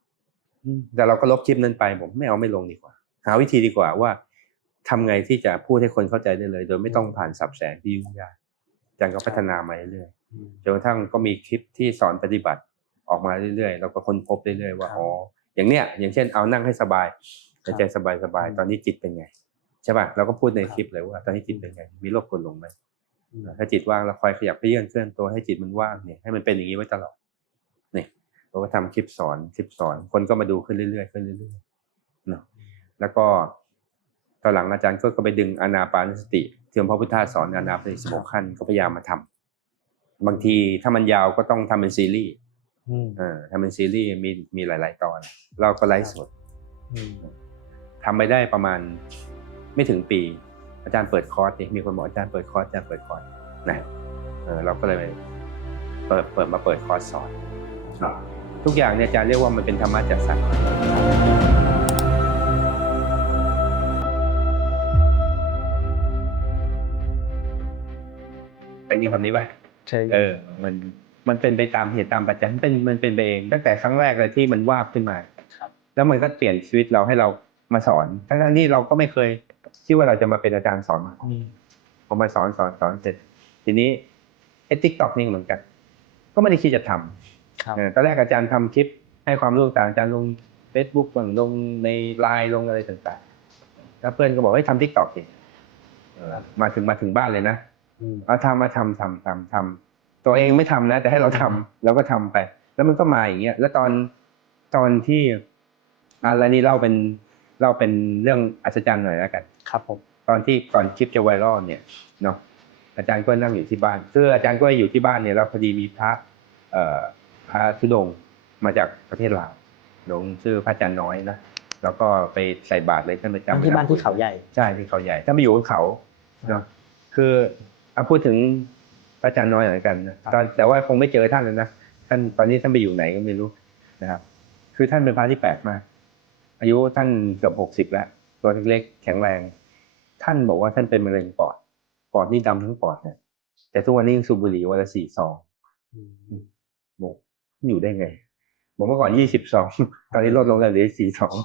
แต่เราก็ลบคลิปนั้นไปผมไม่ลงดีกว่าหาวิธีดีกว่าว่าทำไงที่จะพูดให้คนเข้าใจได้เลยโดยไม่ต้องผ่านสับแสงที่ยุ่งยากอาจารย์ก็พัฒนามาเรื่อยๆจนกระทั่งก็มีคลิปที่สอนปฏิบัติออกมาเรื่อยๆเราก็ค้นพบเรื่อยๆว่าอย่างเช่นเอานั่งให้สบายใจสบายๆตอนนี้จิตเป็นไงใช่ป่ะเราก็พูดในคลิปเลยว่าตอนนี้จิตเป็นไงมีโลภกดลงไหมถ้าจิตว่างเราคอยขยับเคลื่อนตัวให้จิตมันว่างเนี่ยให้มันเป็นอย่างนี้ไว้ตลอดนี่เราก็ทำคลิปสอนคนก็มาดูขึ้นเรื่อยๆเนาะแล้วก็ตอนหลังอาจารย์ก็ไปดึงอานาปานสติที่หลวงพ่อพุทธาสอนอานาปานสติ16 ขั้นก็พยายามมาทำบางทีถ้ามันยาวก็ต้องทำเป็นซีรีส์ทำเป็นซีรีส์มีหลายๆตอนเราก็ไลฟ์สดทำไปได้ประมาณไม่ถึงปีอาจารย์เปิดคอร์สมีคนบอกอาจารย์เปิดคอร์สนะเราก็เลยเปิดคอร์สสอน ทุกอย่างเนี่ยอาจารย์เรียกว่ามันเป็นธรรมะจัดสรรเป็นคำนี้ป่ะใช่มันเป็นไปตามเหตุตามปัจจัยมันเป็นไปเองตั้งแต่ครั้งแรกเลยที่มันวาบขึ้นมาแล้วมันก็เปลี่ยนชีวิตเราให้เรามาสอนทั้งที่เราก็ไม่เคยคิดว่าเราจะมาเป็นอาจารย์สอนมาผมมาสอนเสร็จทีนี้TikTok นี่เหมือนกันก็ไม่ได้คิดจะทำตอนแรกอาจารย์ทำคลิปให้ความรู้ต่างอาจารย์ลง Facebook บ้างลงใน LINE ลงอะไรต่างๆแล้วเพื่อนก็บอกให้ทำ TikTok สิมาถึงบ้านเลยนะเอามาทำตัวเองไม่ทำนะแต่ให้เราทำเราก็ทำไปแล้วมันก็มาอย่างเงี้ยแล้วตอนที่อะไรนี่เล่าเป็นเรื่องอัศจรรย์หน่อยแล้วกันครับผมตอนที่ก่อนคลิปจะไวรัลเนี่ยเนาะอาจารย์ก็นั่งอยู่ที่บ้านคืออาจารย์ก็อยู่ที่บ้านเนี่ยแล้วพอดีมีพระธุดงค์มาจากประเทศลาวหลวงชื่อพระอาจารย์น้อยนะแล้วก็ไปใส่บาตรเลยท่านประจำที่บ้านที่เขาใหญ่ใช่ที่เขาใหญ่ท่านไปอยู่บนเขาเนาะคือพูดถึงพระอาจารย์น้อยเหมือนกันนะแต่ว่าคงไม่เจอท่านเลยนะท่านตอนนี้ท่านไปอยู่ไหนก็ไม่รู้นะครับคือท่านเป็นพระที่แปลกมากอายุท่านเกือบ60แล้วตัวเล็กๆแข็งแรงท่านบอกว่าท่านเป็นมะเร็งปอดนี่ดำทั้งปอดเนี่ยแต่ทุกวันนี้ยังสูบบุหรี่วันละ4 ซองบอกอยู่ได้ไงบอกเมื่อก่อน20 ซองตอนนี้ลดลงแล้วเหลือ4 ซอง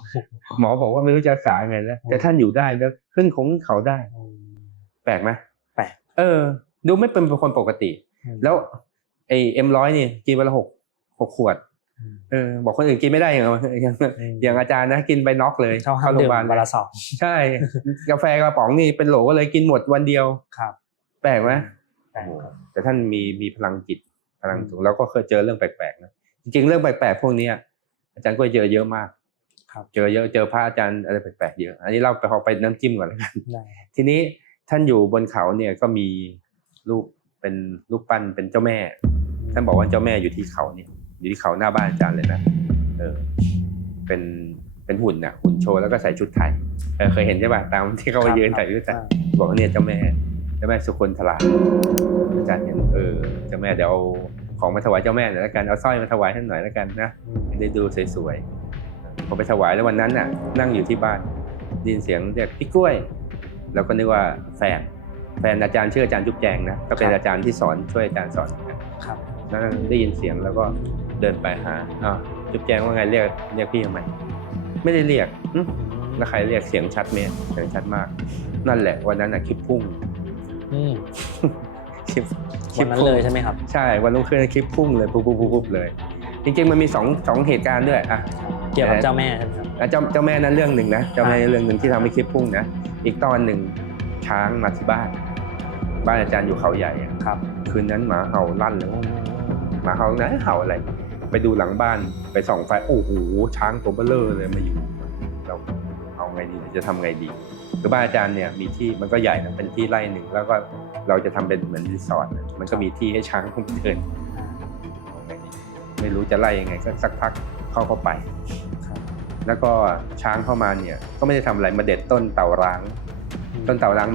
หมอบอกว่าไม่รู้จะรักษาไงแล้วแต่ท่านอยู่ได้แล้วขึ้นเขาได้แปลกไหมแปลกดูไม่เป็นคนปกติแล้วไอ้M100นี่กินวันละ6 ขวดบอกคนอื่นกินไม่ได้อย่างอาจารย์นะกินไปน็อกเลยเข้าโรงพยาบาลวันละ2ใช่กาแฟกระป๋องนี่เป็นโหลเลยกินหมดวันเดียวครับแปลกไหมแต่ท่านมีพลังจิตพลังสูงแล้วก็เคยเจอเรื่องแปลกๆนะจริงๆเรื่องแปลกๆพวกนี้อาจารย์ก็เจอเยอะมากครับเจอเยอะเจอพระอาจารย์อะไรแปลกๆเยอะอันนี้เราไปน้ำจิ้มก่อนแล้วกันทีนี้ท่านอยู่บนเขาเนี่ยก็มีรูปเป็นรูปปั้นเป็นเจ้าแม่ท่านบอกว่าเจ้าแม่อยู่ที่เขาเนี่ยอยู่ที่เขาหน้าบ้านอาจารย์เลยนะเป็นหุ่นน่ะหุ่นโชว์แล้วก็ใส่ชุดไทยเคยเห็นใช่ป่ะตามที่เขายืนใส่ชุดไทยบอกว่าเนี่ยเจ้าแม่สุคนธราอาจารย์เห็นเจ้าแม่เดี๋ยวเอาของมาถวายเจ้าแม่หน่อยแล้วกันเอาสร้อยมาถวายให้หน่อยแล้วกันนะได้ดูสวยๆพอไปถวายแล้ววันนั้นน่ะนั่งอยู่ที่บ้านได้ยินเสียงเรียกพี่กล้วยแล้วก็นึกว่าแฟนอาจารย์ชื่ออาจารย์จุ๊บแจงนะก็เป็นอาจารย์ที่สอนช่วยอาจารย์สอนครับนั่งได้ยินเสียงแล้วก็เดินไปหาจุ๊บแจงว่าไงเรียกพี่ทำไมไม่ได้เรียกแล้วใครเรียกเสียงชัดไหมเสียงชัดมากนั่นแหละวันนั้นคลิปพุ่งวันนั้นเลยใช่ไหมครับใช่วันรุ่งขึ้นคลิปพุ่งเลยปุ๊บเลยจริงๆมันมี2เหตุการณ์ด้วยเกี่ยวกับเจ้าแม่ใช่ไหมครับเจ้าแม่นั้นเรื่องหนึ่งนะเจ้าแม่เรื่องหนึ่งที่ทำให้คลิปพุ่งนะอีกตอนหนึ่งช้างมาที่บ้านอาจารย์อยู่เขาใหญ่ครับคืนนั้นหมาเห่าลั่นเลยหมาเห่าไหนเห่าอะไรไปดูหลังบ้านไปส่องไฟโอ้โหช้างตัวเบ้อเร่อเลยมาอยู่เราเอาไงดีจะทำไงดีคือบ้านอาจารย์เนี่ยมีที่มันก็ใหญ่นะเป็นที่ไร่หนึ่งแล้วก็เราจะทำเป็นเหมือนรีสอร์ทมันก็มีที่ให้ช้างเดินไม่รู้จะไล่ยังไงก็สักพักเข้าไปแล้วก็ช้างเข้ามาเนี่ยก็ไม่ได้ทำอะไรมาเด็ดต้นเต่าร้าง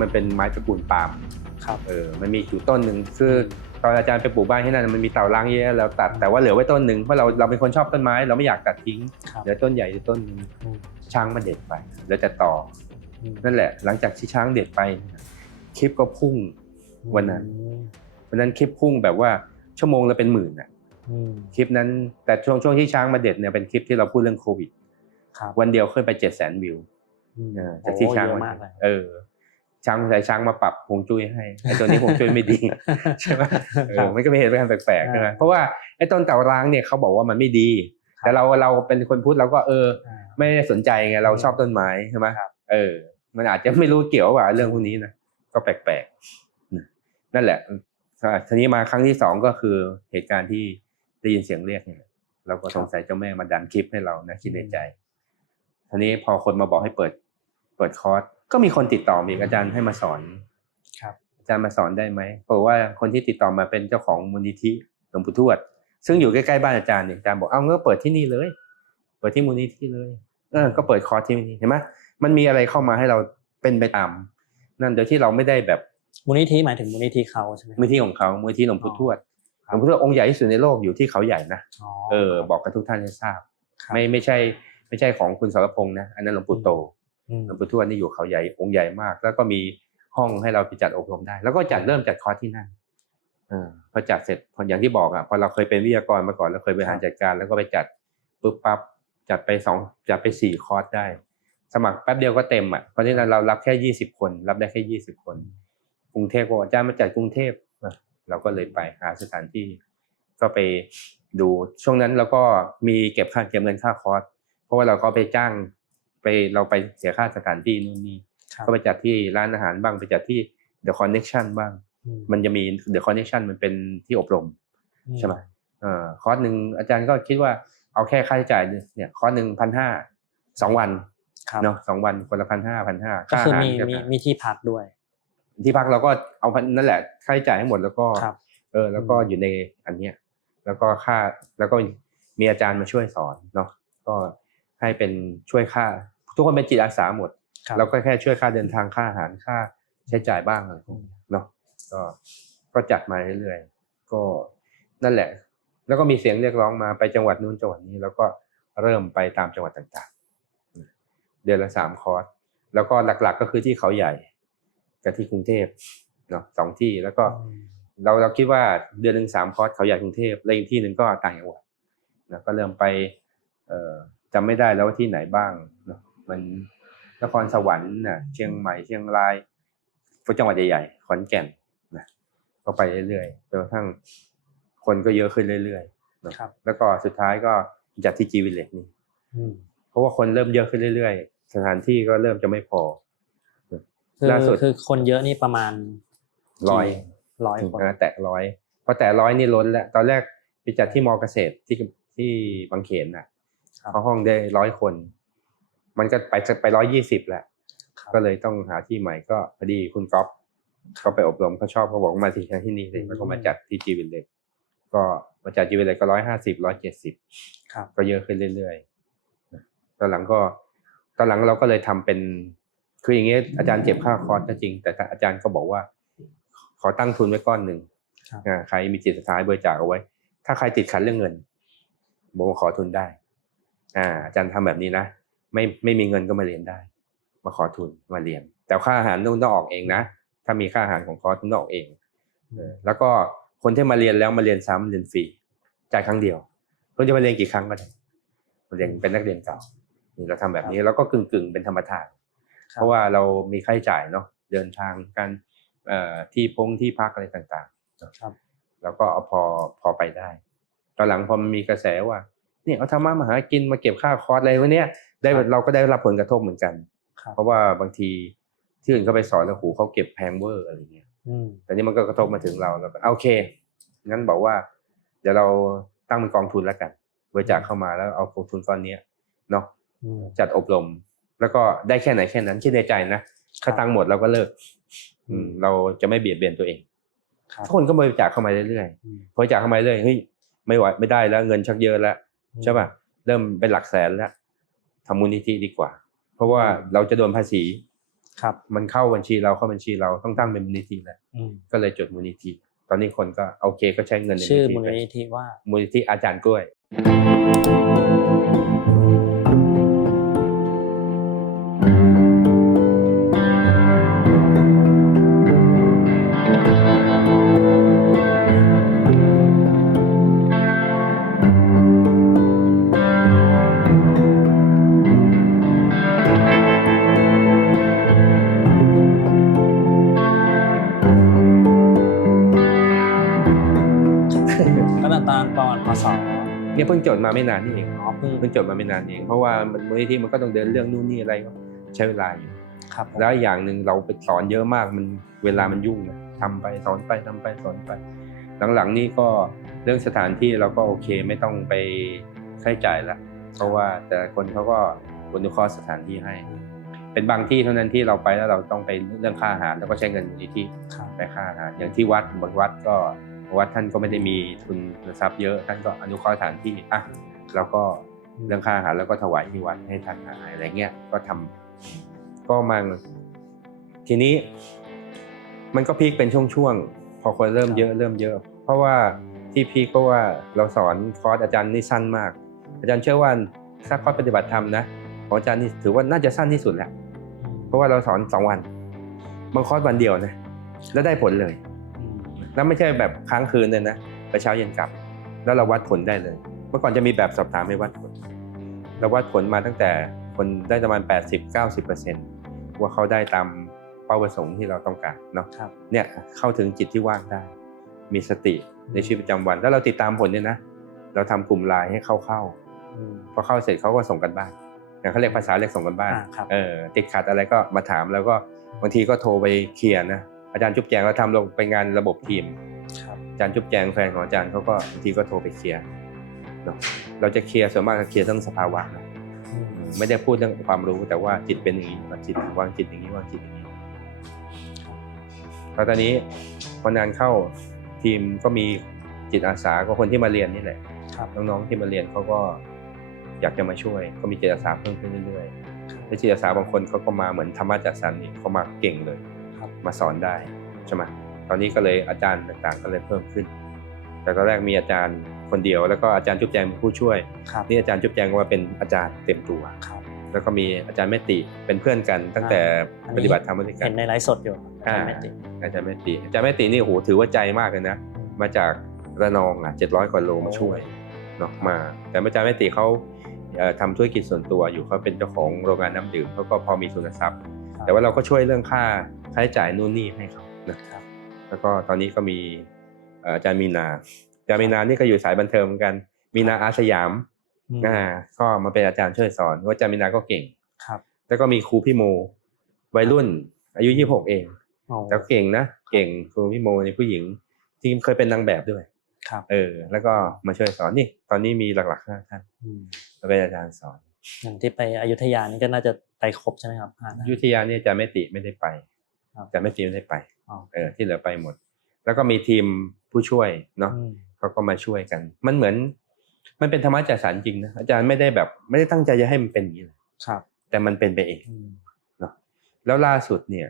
มันเป็นไม้ตระกูลปาล์มครับมันมีอยู่ต้นหนึ่งคือตอนอาจารย์ไปปลูกบ้านที่นั่นมันมีเต่าร้างเยอะเราตัดแต่ว่าเหลือไว้ต้นหนึ่งเพราะเราเป็นคนชอบต้นไม้เราไม่อยากตัดทิ้งเหลือต้นใหญ่อยู่ต้นนึงช้างมาเด็ดไปแล้วแต่ต่อนั่นแหละหลังจากที่ช้างเด็ดไปคลิปก็พุ่งวันนั้นคลิปพุ่งแบบว่าชั่วโมงละเป็นหมื่นคลิปนั้นแต่ช่วงที่ช้างมาเด็ดเนี่ยเป็นคลิปที่เราพูดเรื่องโควิดวันเดียวขึ้นไป700,000 วิวจากที่ช้างช้างมาปรับฮวงจุ้ยให้ไอ้ตัวนี้ฮวงจุ้ยไม่ดีใช่ไหมมันก็มีเหตุการณ์แปลกๆใช่ไหมเพราะว่าไอ้ต้นเต่าร้างเนี่ยเขาบอกว่ามันไม่ดีแต่เราเป็นคนพูดเราก็ไม่ได้สนใจไงเราชอบต้นไม้ใช่ไหมมันอาจจะไม่รู้เกี่ยวกับเรื่องพวกนี้นะก็แปลกๆนั่นแหละทีนี้มาครั้งที่2ก็คือเหตุการณ์ที่ได้ยินเสียงเรียกเนี่ยเราก็สงสัยเจ้าแม่มาดันคลิปให้เรานะคิดในใจทีนี้พอคนมาบอกให้เปิดคอร์สก็มีคนติดต่อมีอาจารย์ให้มาสอนครับอาจารย์มาสอนได้ไหมเพราะว่าคนที่ติดต่อมาเป็นเจ้าของมูลนิธิหลวงปู่ทวดซึ่งอยู่ใกล้ๆบ้านอาจารย์เนี่ยอาจารย์บอกงั้นก็เปิดที่นี่เลยเปิดที่มูลนิธิเลยก็เปิดคอร์สที่นี่เห็นไหมมันมีอะไรเข้ามาให้เราเป็นไปตามนั่นโดยที่เราไม่ได้แบบมูลนิธิหมายถึงมูลนิธิเขาใช่ไหมมูลนิธิของเขามูลนิธิหลวงปู่ทวด ลวงปู่ทวดองค์ใหญ่ที่สุดในโลกอยู่ที่เขาใหญ่นะบอกกับทุกท่านให้ทราบไม่ใช่ของคุณสรพงษ์นะอันนั้นหลวงปู่โตหลวงปู่ทวดนี่อยู่เขาใหญ่องค์ใหญ่มากแล้วก็มีห้องให้เราไปจัดอบรมได้แล้วก็เริ่มจัดคอร์สที่นั่นพอจัดเสร็จพออย่างที่บอกพอเราเคยเป็นวิทยากรมาก่อนเราเคยบริหารจัดการแล้วก็ไปจัดปุ๊บปั๊บจัดไป4คอร์สได้สมัครแป๊บเดียวก็เต็มเพราะฉะนั้นเรารับแค่20คนรับได้แค่20คนกรุงเทพก็อาจารย์มาจัดกรุงเทพเราก็เลยไปหาสถานที่ก็ไปดูช่วงนั้นเราก็มีเก็บเงินค่าคอร์สเพราะว่าเราก็ไปจ้างเราไปเสียค่าสถานที่นู่นนี่ก็ไปจัดที่ร้านอาหารบ้างไปจัดที่ The Connection บ้างมันจะมี The Connection มันเป็นที่อบรมใช่ไหมคอร์สหนึ่งอาจารย์ก็คิดว่าเอาแค่ค่าใช้จ่ายเนี่ยคอร์สหนึ่ง1,500 2 วันเนาะ2 วันคนละ1,500ก็คือมีที่พักด้วยที่พักเราก็เอานั่นแหละค่าใช้จ่ายให้หมดแล้วก็แล้วก็อยู่ในอันเนี้ยแล้วก็มีอาจารย์มาช่วยสอนเนาะก็ให้เป็นช่วยค่าทุกคนเป็นจิตอาสาหมดเราก็แค่ช่วยค่าเดินทางค่าอาหารค่าใช้จ่ายบ้างอะไรพวกนี้เนาะก็จัดมาเรื่อยๆก็นั่นแหละแล้วก็มีเสียงเรียกร้องมาไปจังหวัดนู้นจังหวัดนี้แล้วก็เริ่มไปตามจังหวัดต่างๆเดือนละ3 คอร์สแล้วก็หลักๆก็คือที่เขาใหญ่กับที่กรุงเทพเนาะ2 ที่แล้วก็เราคิดว่าเดือนนึง3 คอร์สเขาใหญ่กรุงเทพแล้วอีกที่นึงก็ต่างจังหวัดนะก็เริ่มไปจำไม่ได้แล้วว่าที่ไหนบ้างเนาะมันนครสวรรค์นะเชียงใหม่เชียงรายจังหวัดใหญ่ๆขอนแก่นนะก็ไปเรื่อยๆจนกระทั่งคนก็เยอะขึ้นเรื่อยๆนะครับแล้วก็สุดท้ายก็จัดที่จีวิลเลจนี่เพราะว่าคนเริ่มเยอะขึ้นเรื่อยๆสถานที่ก็เริ่มจะไม่พอล่าสุดคือคนเยอะนี่ประมาณ100คนแตะ100พอแตะ100นี่ล้นแล้วตอนแรกไปจัดที่มอเกษตรที่บางเขนน่ะเขาห้องได้100 คนมันก็ไป120แหละก็เลยต้องหาที่ใหม่ก็พอดีคุณก๊อฟเขาไปอบรมเขาชอบเขาบอกมาที่นี่เลยแล้วก็มาจัดที่จีวิลเลจก็มาจัดจีวิลเลจก็150 170ครับก็เยอะขึ้นเรื่อยๆตอนหลังเราก็เลยทำเป็นคืออย่างงี้อาจารย์เก็บค่าคอร์สก็จริงแต่อาจารย์ก็บอกว่าขอตั้งทุนไว้ก้อนหนึ่งใครมีจิตศรัทธาบริจาคเอาไว้ถ้าใครติดขัดเรื่องเงินบอกว่าขอทุนได้อาจารย์ทำแบบนี้นะไม่มีเงินก็มาเรียนได้มาขอทุนมาเรียนแต่ค่าอาหารต้องออกเองนะถ้ามีค่าอาหารของคอร์สต้องออกเองแล้วก็คนที่มาเรียนแล้วมาเรียนซ้ำเรียนฟรีจ่ายครั้งเดียวคุณจะมาเรียนกี่ครั้งก็ได้มาเรียนเป็นนักเรียนเก่านี่เราทำแบบนี้แล้วก็กึ่งเป็นธรรมทานเพราะว่าเรามีค่าใช้จ่ายเนาะเดินทางการที่พักอะไรต่างๆครับแล้วก็เอาพอไปได้ตอนหลังพอมันมีกระแสว่าเนี่ยเอาธรรมะมหากินมาเก็บค่าคอร์สอะไรวะเนี่ยเราก็ได้รับผลกระทบเหมือนกันเพราะว่าบางทีที่อื่นเขาไปสอนแล้วเขาเก็บแพงเวอร์อะไรเงี้ยแต่นี่มันก็กระทบมาถึงเราแล้วโอเคงั้นบอกว่าเดี๋ยวเราตั้งเป็นกองทุนแล้วกันบริจาคเข้ามาแล้วเอากองทุนก้อนนี้เนาะจัดอบรมแล้วก็ได้แค่ไหนแค่นั้นคิดในใจนะถ้าตังค์หมดเราก็เลิกเราจะไม่เบียดเบียนตัวเองทุกคนก็บริจาคเข้ามาเรื่อยๆบริจาคเข้ามาเรื่อยเฮ้ยไม่ไหวไม่ได้แล้วเงินชักเยอะแล้วใช่ป่ะเริ่มเป็นหลักแสนแล้วทำมูลนิธิดีกว่าเพราะว่าเราจะโดนภาษีครับมันเข้าบัญชีเราต้องตั้งเป็นมูลนิธิแล้วก็เลยจดมูลนิธิตอนนี้คนก็โอเคก็ใช้เงินในชื่อมูลนิธิว่ามูลนิธิอาจารย์กล้วยเนี่ยเพิ่งจดมาไม่นานนี่เองเพิ่งจดมาไม่นานเองเพราะว่ามูลนิธิมันก็ต้องเดินเรื่องนู่นนี่อะไรก็ใช้เวลาอยู่ครับแล้วอย่างนึงเราไปสอนเยอะมากมันเวลามันยุ่งทำไปสอนไปทำไปสอนไปหลังๆนี่ก็เรื่องสถานที่เราก็โอเคไม่ต้องไปใช้จ่ายละเพราะว่าแต่คนเขาก็อนุเคราะห์สถานที่ให้เป็นบางที่เท่านั้นที่เราไปแล้วเราต้องไปเรื่องค่าอาหารแล้วก็ใช้เงินมูลนิธิไปค่าอาหารอย่างที่วัดบางวัดก็วัดท่านก็ไม่ได้มีทุนทรัพย์เยอะท่านก็อนุเคราะห์สถานที่แล้วก็เรื่องค่าอาหารแล้วก็ถวายที่วัดให้ท่านอะไรเงี้ยก็ทำก็มาทีนี้มันก็พีคเป็นช่วงๆพอคนเริ่มเยอะเพราะว่า ที่พีคเพราะว่าเราสอนคอร์สอาจารย์นี่สั้นมากอาจารย์เชื่อว่าถ้าคอร์สปฏิบัติธรรมนะของอาจารย์นี่ถือว่าน่าจะสั้นที่สุดแล้วเพราะว่าเราสอน2 วันบางคอร์สวันเดียวนะแล้วได้ผลเลยแล้วไม่ใช่แบบค้างคืนเลยนะไปเช้าเย็นกลับแล้วเราวัดผลได้เลยเมื่อก่อนจะมีแบบสอบถามให้วัดผลเราวัดผลมาตั้งแต่คนได้ประมาณ 80-90% ว่าเขาได้ตามเป้าประสงค์ที่เราต้องการเนาะเนี่ยเข้าถึงจิตที่ว่างได้มีสติในชีวิตประจำวันแล้วเราติดตามผลเนี่ยนะเราทำกลุ่มไลน์ให้เข้าพอเข้าเสร็จเขาก็ส่งกันบ้านเขาเรียกภาษาเรียกส่งกันบ้านติดขัดอะไรก็มาถามแล้วก็บางทีก็โทรไปเคลียร์นะอาจารย์จุ๊บแจงเราทำลงไปงานระบบทีมอาจารย์จุ๊บแจงแฟนของอาจารย์เขาก็บางทีก็โทรไปเคลียร์เนาะเราจะเคลียร์ส่วนมากเคลียร์เรื่องสภาวะนะไม่ได้พูดเรื่องความรู้แต่ว่าจิตเป็นอย่างนี้จิตวางจิตอย่างนี้วางจิตอย่างนี้แล้วตอนนี้พอนานเข้าทีมก็มีจิตอาสาก็คนที่มาเรียนนี่แหละน้องๆที่มาเรียนเขาก็อยากจะมาช่วยก็มีจิตอาสาเพิ่มขึ้นเรื่อยๆและจิตอาสาบางคนเขาก็มาเหมือนธรรมะจัดสรรนี่เขามาเก่งเลยมาสอนได้ใช่ไหมตอนนี้ก็เลยอาจารย์ต่างๆก็เลยเพิ่มขึ้นแต่ตอนแรกมีอาจารย์คนเดียวแล้วก็อาจารย์จุ๊บแจงเป็นผู้ช่วยนี่อาจารย์จุ๊บแจงก็มาเป็นอาจารย์เต็มตัวแล้วก็มีอาจารย์เมตติเป็นเพื่อนกันตั้งแต่ปฏิบัติธรรมด้วยกันเห็นในไลฟ์สดอยู่อาจารย์เมตติอาจารย์เมตตินี่โหถือว่าใจมากเลยนะมาจากระนอง700 กว่าโลมาช่วยเนาะมาแต่อาจารย์เมตติเขาทำธุรกิจส่วนตัวอยู่เขาเป็นเจ้าของโรงงานน้ำดื่มเขาก็พอมีทุนทรัพย์แต่ว่าเราก็ช่วยเรื่องค่าใช้จ่ายนู่นนี่ให้เขานะครับแล้วก็ตอนนี้ก็มีอาจารย์มีนานี่ก็อยู่สายบันเทิงเหมือนกันมีนาอาสยามก็มาเป็นอาจารย์ช่วยสอนว่าอาจารย์มีนาก็เก่งแล้วก็มีครูพี่โมวัยรุ่นอายุ26เองแต่เก่งนะเก่งครูพี่โมในผู้หญิงที่เคยเป็นนางแบบด้วยแล้วก็มาช่วยสอนนี่ตอนนี้มีหลักๆ5 ท่านมาเป็นอาจารย์สอนอย่างที่ไปอยุธยานี่ก็น่าจะไปครบใช่ไหมครับอยุธยานี่อาจารย์เมตติไม่ได้ไปอาจารย์เมตติไม่ได้ไปที่เหลือไปหมดแล้วก็มีทีมผู้ช่วยเนาะเขาก็มาช่วยกันมันเหมือนมันเป็นธรรมะจัดสรรจริงนะอาจารย์ไม่ได้ตั้งใจจะให้มันเป็นอย่างนี้เลยแต่มันเป็นไปเองเนาะแล้วล่าสุดเนี่ย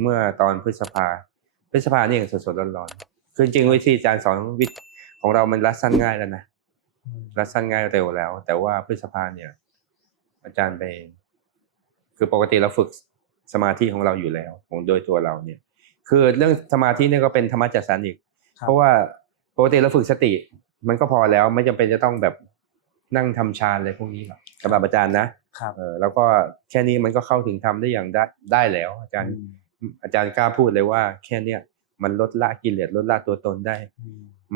เมื่อตอนพฤษภานี่ยังสดๆร้อนๆคือจริงวิธีอาจารย์สอนวิธีของเรามันรัดสั้นง่ายแล้วนะรัดสั้นง่ายเร็วแล้วแต่ว่าพฤษภาเนี่ยอาจารย์ไปคือปกติเราฝึกสมาธิของเราอยู่แล้วของโดยตัวเราเนี่ยคือเรื่องสมาธิเนี่ยก็เป็นธรรมะจัดสรรอีกเพราะว่าปกติเราฝึกสติมันก็พอแล้วไม่จำเป็นจะต้องแบบนั่งทำฌานอะไรพวกนี้หรอกสำหรับอาจารย์นะแล้วก็แค่นี้มันก็เข้าถึงธรรมได้อย่างได้แล้วอาจารย์กล้าพูดเลยว่าแค่เนี้ยมันลดละกิเลสลดละตัวตนได้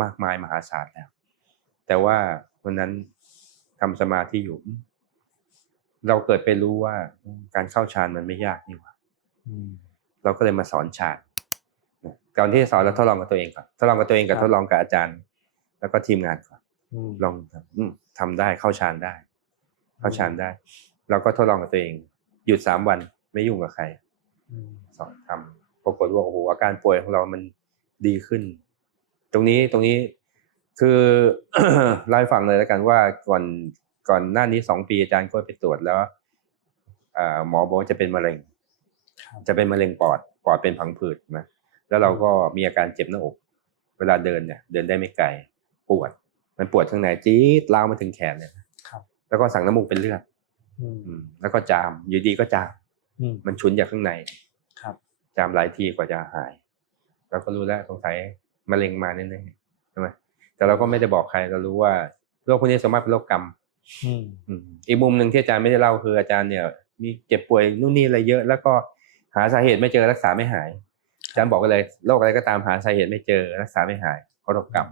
มากมายมหาศาลแล้วแต่ว่าวันนั้นทำสมาธิอยู่เราเกิดไปรู้ว่าการเข้าฌานมันไม่ยากนี่หว่าเราก็เลยมาสอนฌานก่อนที่จะสอนเราทดลองกับตัวเองก่อนทดลองกับตัวเองกับทดลองกับอาจารย์แล้วก็ทีมงานก่อนลองทำได้เข้าฌานได้เราก็ทดลองกับตัวเองหยุด3 วันไม่ยุ่งกับใครสอนทำปรากฏว่าโอ้โหอาการป่วยของเรามันดีขึ้นตรงนี้คือ เล่าให้ฟังเลยแล้วกันว่าก่อนหน้านี้2 ปีอาจารย์ก็ไปตรวจแล้วหมอบอกจะเป็นมะเร็งปอดเป็นพังผืดนะแล้วเราก็มีอาการเจ็บหน้าอกเวลาเดินเนี่ยเดินได้ไม่ไกลมันปวดข้างในจี๊ดลามมาถึงแขนเลยแล้วก็สั่งน้ำมูกเป็นเลือดแล้วก็จามอยู่ดีก็จามมันฉุนจากข้างในจามหลายทีกว่าจะหายเราก็รู้แล้วสงสัยมะเร็งมาแน่ๆใช่ไหมแต่เราก็ไม่ได้บอกใครเรารู้ว่าโรคพวกนี้สามารถเป็นโรคกรรมอีกมุมหนึ่งที่อาจารย์ไม่ได้เล่าคืออาจารย์เนี่ยมีเจ็บป่วยนู่นนี่อะไรเยอะแล้วก็หาสาเหตุไม่เจอรักษาไม่หายอาจารย์บอกกันเลยโรคอะไรก็ตามหาสาเหตุไม่เจอรักษาไม่หายเพราะโรคกรรม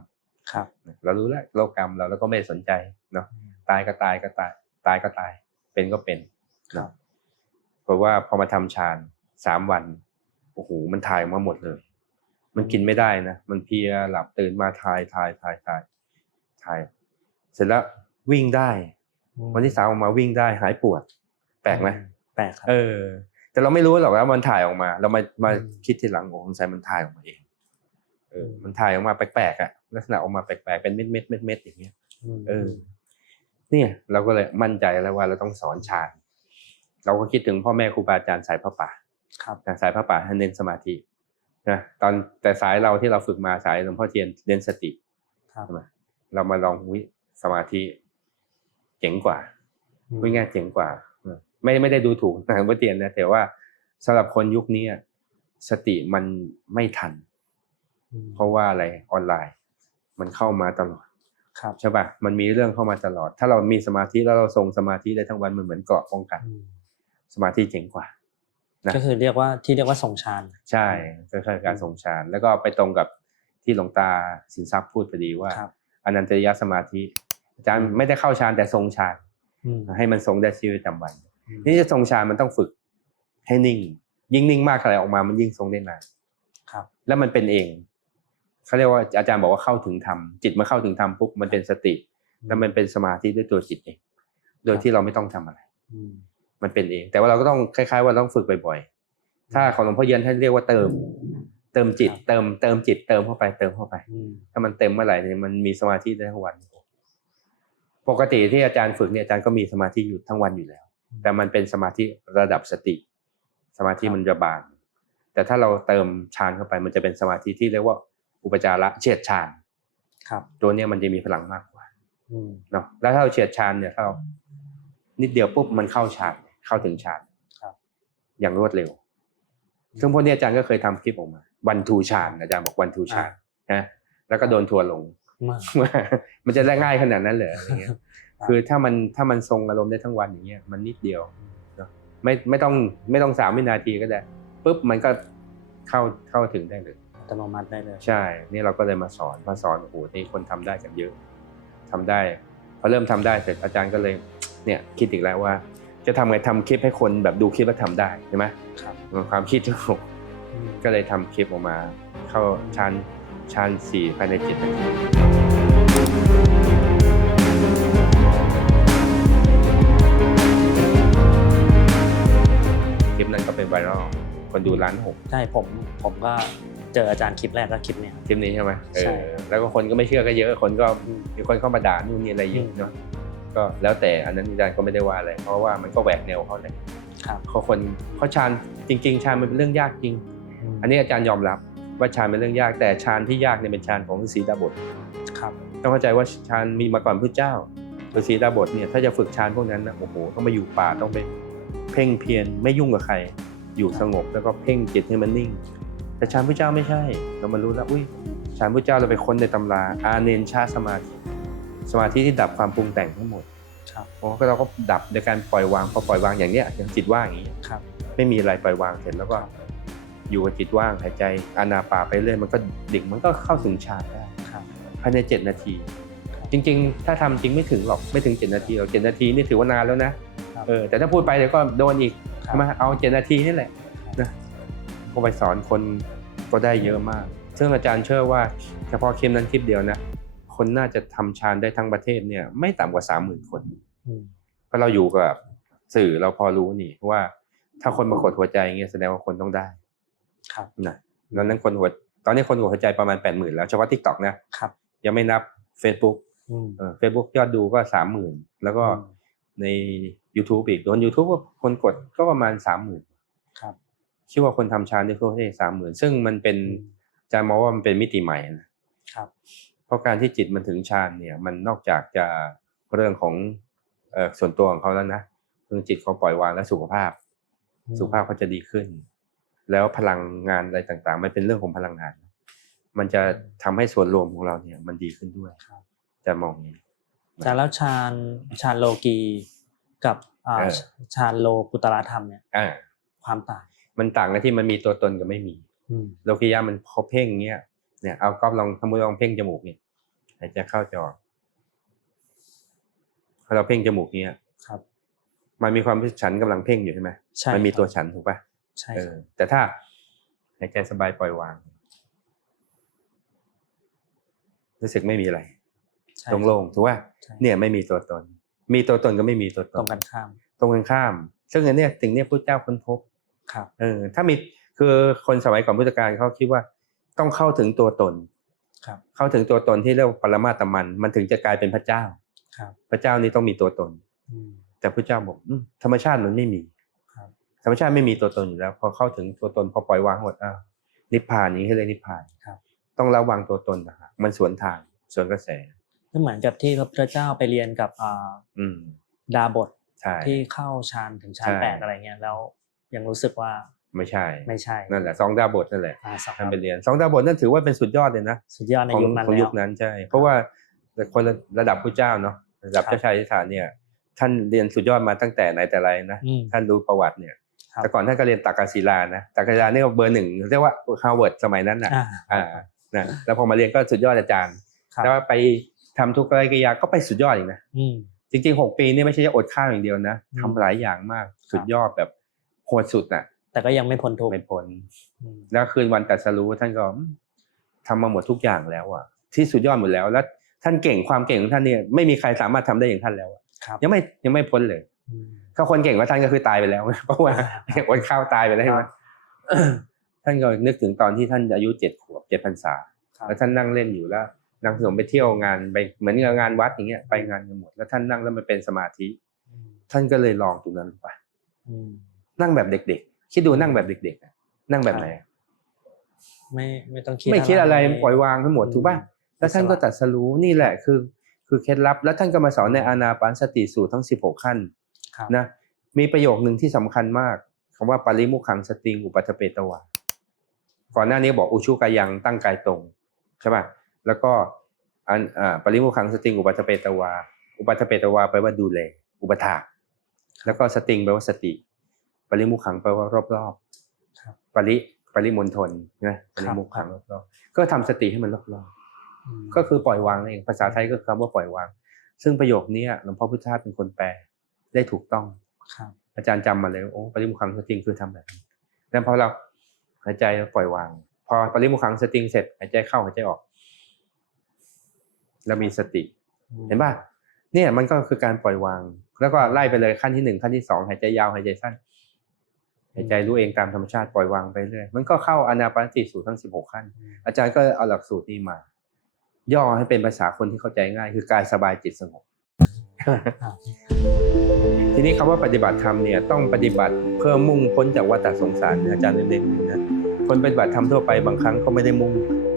เรารู้แล้วโรคกรรมเราก็ไม่สนใจเนาะตายก็ตายเป็นก็เป็นเพราะว่าพอมาทำฌาน3 วันโอ้โหมันถ่ายออกมาหมดเลยมันกินไม่ได้นะมันเพลียหลับตื่นมาถ่ายเสร็จแล้ววิ่งได้วันที่3ออกมาวิ่งได้หายปวดแปลกไหมแปลกครับแต่เราไม่รู้หรอกว่ามันถ่ายออกมาเรามาคิดทีหลังสงสัยมันถ่ายออกมาเองมันถ่ายออกมาแปลกๆอ่ะลักษณะออกมาแปลกๆเป็นเม็ดอย่างเงี้ยเนี่ยเราก็เลยมั่นใจแล้วว่าเราต้องสอนฌานเราก็คิดถึงพ่อแม่ครูบาอาจารย์สายพระป่าสายพระป่าให้เน้นสมาธินะแต่สายเราที่เราฝึกมาสายหลวงพ่อเทียนเน้นสติ ใช่ไหมเรามาลองสมาธิเจ๋งกว่าพูดง่ายเจ๋งกว่าไม่ได้ดูถูกนะว่าเตียนนะแต่ว่าสำหรับคนยุคนี้สติมันไม่ทันเพราะว่าอะไรออนไลน์มันเข้ามาตลอดใช่ป่ะมันมีเรื่องเข้ามาตลอดถ้าเรามีสมาธิแล้วเราทรงสมาธิได้ทั้งวันมันเหมือนเกราะป้องกันสมาธิเจ๋งกว่าก็คือเรียกว่าทรงฌานใช่ก็คือการทรงฌานแล้วก็ไปตรงกับที่หลวงตาสินทรัพย์พูดพอดีว่าอนันตริยสมาธิอาจารย์ไม่ได้เข้าฌานแต่ทรงฌานให้มันทรงได้ชีวิตประจำวันนี่จะทรงฌานมันต้องฝึกให้นิ่งยิ่งนิ่งมากอะไรออกมามันยิ่งทรงได้นานแล้วมันเป็นเองเขาเรียกว่าอาจารย์บอกว่าเข้าถึงธรรมจิตมาเข้าถึงธรรมปุ๊บมันเป็นสติแล้วมันเป็นสมาธิด้วยตัวจิตเองโดยที่เราไม่ต้องทำอะไรมันเป็นเองแต่ว่าเราก็ต้องคล้ายๆว่าต้องฝึกบ่อยๆถ้าของหลวงพ่อเย็นท่านเรียกว่าเติมจิตเติมจิตเติมเข้าไปถ้ามันเต็มเมื่อไหร่เนี่ยมันมีสมาธิได้ทั้งวันปกติที่อาจารย์ฝึกเนี่ยอาจารย์ก็มีสมาธิอยู่ทั้งวันอยู่แล้วแต่มันเป็นสมาธิระดับสติสมาธิมันจะบางแต่ถ้าเราเติมฌานเข้าไปมันจะเป็นสมาธิที่เรียกว่าอุปจาระเฉียดฌานตัวเนี้ยมันจะมีพลังมากกว่าเนาะแล้วถ้าเราเฉียดฌานเนี่ยถ้าเรานิดเดียวปุ๊บมันเข้าฌานเข้าถึงฌานอย่างรวดเร็วซึ่งพวกนี้อาจารย์ก็เคยทำคลิปออกมาวันทูฌานอาจารย์บอกวันทูฌานนะแล้วก็โดนทัวร์ลงมันจะได้ง่ายขนาดนั้นเหรออะไรเงี้ยคือถ้ามันทรงอารมณ์ได้ทั้งวันอย่างเงี้ยมันนิดเดียวเนาะไม่ต้อง3 วินาทีก็ได้ปุ๊บมันก็เข้าถึงได้เลยอัตโนมัติได้เลยใช่นี่เราก็เลยมาสอนโอ้โหนี่คนทำได้กันเยอะทำได้พอเริ่มทำได้เสร็จอาจารย์ก็เลยเนี่ยคิดอีกแล้วว่าจะทำไงทำคลิปให้คนแบบดูคลิปแล้วทำได้ใช่ไหมความคิดก็เลยทำคลิปออกมาเข้าฌาน4ภายใน7 นาทีคลิปนั้นก็เป็นไวรัลคนดู1,600,000ใช่ผมก็เจออาจารย์คลิปแรกก็คลิปนี้ใช่ไหมใช่แล้วก็คนก็ไม่เชื่อก็เยอะคนก็มีคนเข้ามาด่านู่นนี่อะไรเยอะเนาะก็แล้วแต่อันนั้นอาจารย์ก็ไม่ได้ว่าอะไรเพราะว่ามันก็แหวกแนวเขาเลยเขาฌานจริงๆฌานมันเป็นเรื่องยากจริงอันนี้อาจารย์ยอมรับว่าฌานเป็นเรื่องยากแต่ฌานที่ยากเนี่ยเป็นฌานของฤาษีดาบทต้องเข้าใจว่าฌานมีมาก่อนพระเจ้าฤาษีดาบทเนี่ยถ้าจะฝึกฌานพวกนั้นนะโอ้โหต้องไปอยู่ป่าต้องไปเพ่งเพียรไม่ยุ่งกับใครอยู่สงบแล้วก็เพ่งจิตให้มันนิ่งแต่ฌานพระเจ้าไม่ใช่เรามารู้แล้วฌานพระเจ้าเราไปค้นในตำราอาเนนชาสมาธิที่ดับความปรุงแต่งทั้งหมดก็เราก็ดับโดยการปล่อยวางพอปล่อยวางอย่างเนี้ยอย่างจิตว่างอย่างนี้ไม่มีอะไรปล่อยวางเสร็จแล้วก็อยู่กับจิตว่างหายใจอานาปานไปเรื่อยมันก็ดิ่งมันก็เข้าถึงฌานได้ภายใน7 นาทีจริงๆถ้าทำจริงไม่ถึงหรอกไม่ถึง7 นาทีหรอก7 นาทีนี่ถือว่านานแล้วนะแต่ถ้าพูดไปเดี๋ยวก็โดนอีกมาเอา7 นาทีนี่แหละนะก็ไปสอนคนก็ได้เยอะมากซึ่งอาจารย์เชื่อว่าเฉพาะคลิปนั้นคลิปเดียวนะคนน่าจะทำฌานได้ทั้งประเทศเนี่ยไม่ต่ำกว่า 30,000 คนเพราะเราอยู่กับสื่อเราพอรู้นี่ว่าถ้าคนมากดหัวใจเงี้ยแสดงว่าคนต้องได้นะแล้วนั้นตอนนี้คนกดหัวใจประมาณ 80,000 แล้วเฉพาะ TikTok นะครับยังไม่นับ Facebook Facebook ยอดดูก็ 30,000 แล้วก็ใน YouTube อีกโดน YouTube ก็คนกดก็ประมาณ 30,000 ครับชื่อว่าคนทำฌานได้ทั่วประเทศ 30,000 ซึ่งมันเป็นจะมองว่ามันเป็นมิติใหม่นะครับเพราะการที่จิตมันถึงฌานเนี่ยมันนอกจากจะเรื่องของส่วนตัวของเขาแล้วนะคือจิตเขาปล่อยวางและสุขภาพเขาจะดีขึ้นแล้วพลังงานอะไรต่างๆมันเป็นเรื่องของพลังงานมันจะทำให้ส่วนรวมของเราเนี่ยมันดีขึ้นด้วยจะมองนี้แล้วฌานโลกีกับฌานโลกุตระธรรมเนี่ยความต่างมันต่างกันที่มันมีตัวตนกับไม่มีโลกียะมันพอเพ่งเงี้ยเนี่ยเอาก๊อฟลองเพ่งจมูกนี่หายใจเข้าจอพอเราเพ่งจมูกเนี้ยครับมันมีความฉันกำลังเพ่งอยู่ใช่ไหมมันมีตัวฉันถูกป่ะใช่แต่ถ้าหายใจสบายปล่อยวางรู้สึกไม่มีอะไรโล่งๆถูกป่ะเนี่ยไม่มีตัวตนมีตัวตนก็ไม่มีตัวตนตรงกันข้ามซึ่งอันเนี้ยสิ่งเนี้ยพุทธเจ้าค้นพบครับถ้ามีคือคนสมัยก่อนพุทธกาลเขาคิดว่าต้องเข้าถึงตัวตนครับเข้าถึงตัวตนที่เรียกว่าปรมาตมันมันถึงจะกลายเป็นพระเจ้าครับพระเจ้านี่ต้องมีตัวตนแต่พระเจ้าบอกธรรมชาติมันไม่มีธรรมชาติไม่มีตัวตนอยู่แล้วพอเข้าถึงตัวตนพอปล่อยวางหมดนิพพานนี้ให้เลยนิพพานต้องระวังตัวตนมันสวนทาง สวนกระแสก็เหมือนกับที่พระพุทธเจ้าไปเรียนกับดาบทที่เข้าฌานถึงฌาน8อะไรเงี้ยแล้วยังรู้สึกว่าไม่ใช่นั่นแหละ2ดาบทนั่นแหละท่านไปเรียน2ดาบทนั่นถือว่าเป็นสุดยอดเลยนะสุดยอดในยุคนั้นของยุคนั้นใช่เพราะว่าคนระดับพระเจ้าเนาะระดับเจ้าชายสิทธัตถะเนี่ยท่านเรียนสุดยอดมาตั้งแต่ไหนแต่ไรนะท่านดูประวัติเนี่ยแต่ก่อนท่านก็เรียนตักกศิลานะตักกศิลานี่ก็เบอร์1เรียกว่าฮาร์วาร์ดสมัยนั้นน่ะนะแล้วพอมาเรียนก็สุดยอดอาจารย์แล้วไปทำทุกกิริยาก็ไปสุดยอดอีกนะจริงๆ6ปีนี่ไม่ใช่จะอดข้าวอย่างเดียวนะทำหลายอย่างมากสุดยอดแบบโหดสุดน่ะแต่ก็ยังไม่พ้นทุกข์ไม่พ้นแล้วคืนวันตรัสรู้ท่านก็ทำมาหมดทุกอย่างแล้วอ่ะที่สุดยอดหมดแล้วแล้วท่านเก่งความเก่งของท่านเนี่ยไม่มีใครสามารถทำได้อย่างท่านแล้วยังไม่พ้นเลยถ้าคนเก่งกว่าท่านก็คือตายไปแล้วเพราะว่าอดข้าวตายไปแล้วใช่ไหมท่านก็นึกถึงตอนที่ท่านอายุ7 ขวบ 7 พรรษาแล้วท่านนั่งเล่นอยู่แล้วนางสนมไปเที่ยวงานไปเหมือนงานวัดอย่างเงี้ยไปงานกันหมดแล้วท่านนั่งแล้วมันเป็นสมาธิท่านก็เลยลองตรงนั้นไปนั่งแบบเด็กๆคิดดูนั่งแบบเด็กๆนั่งแบบไหนไม่ต้องไม่คิดอะไรปล่อยวางทั้งหมดถูกป่ะแล้วท่านก็ตรัสรู้นี่แหละคือเคล็ดลับแล้วท่านก็มาสอนในอานาปานสติสูตรทั้ง16ขั้นนะมีประโยคนึงที่สำคัญมากคำว่าปริมุขังสติงอุปัฏฐเปตวาก่อนหน้านี้บอกอุชุกายังตั้งกายตรงใช่ป่ะแล้วก็ปริมุขังสติงอุปัฏฐเปตวาอุปัฏฐเปตวาแปลว่าดูแลอุปถากแล้วก็สติงแปลว่าสติปริมุขังแปลว่ารอบๆปริมณฑลนะปริมุขังรอบๆก็ทำสติให้มันรอบๆก็คือปล่อยวางนั่นเองภาษาไทยก็คือคำว่าปล่อยวางซึ่งประโยคนี้หลวงพ่อพุทธทาสเป็นคนแปลได้ถูกต้องอาจารย์จำมาเลยโอ้ปริมุขังสติงคือทำแบบนี้แล้วพอเราหายใจปล่อยวางพอปริมุขังสติงเสร็จหายใจเข้าหายใจออกแล้วมีสติเห็นป่ะเนี่ยมันก็คือการปล่อยวางแล้วก็ไล่ไปเลยขั้นที่1ขั้นที่2หายใจยาวหายใจสั้นหายใจรู้เองตามธรรมชาติปล่อยวางไปเรื่อยมันก็เข้าอานาปานสติสูตรทั้ง16ขั้นอาจารย์ก็เอาหลักสูตรนี้มาย่อให้เป็นภาษาคนที่เข้าใจง่ายคือกายสบายจิตสงบทีนี้คำว่าปฏิบัติธรรมเนี่ยต้องปฏิบัติเพื่อมุ่งพ้นจากวัฏสงสารอาจารย์เน้นๆนะคนปฏิบัติธรรมทั่วไปบางครั้งก็ไม่ได้มุ่ง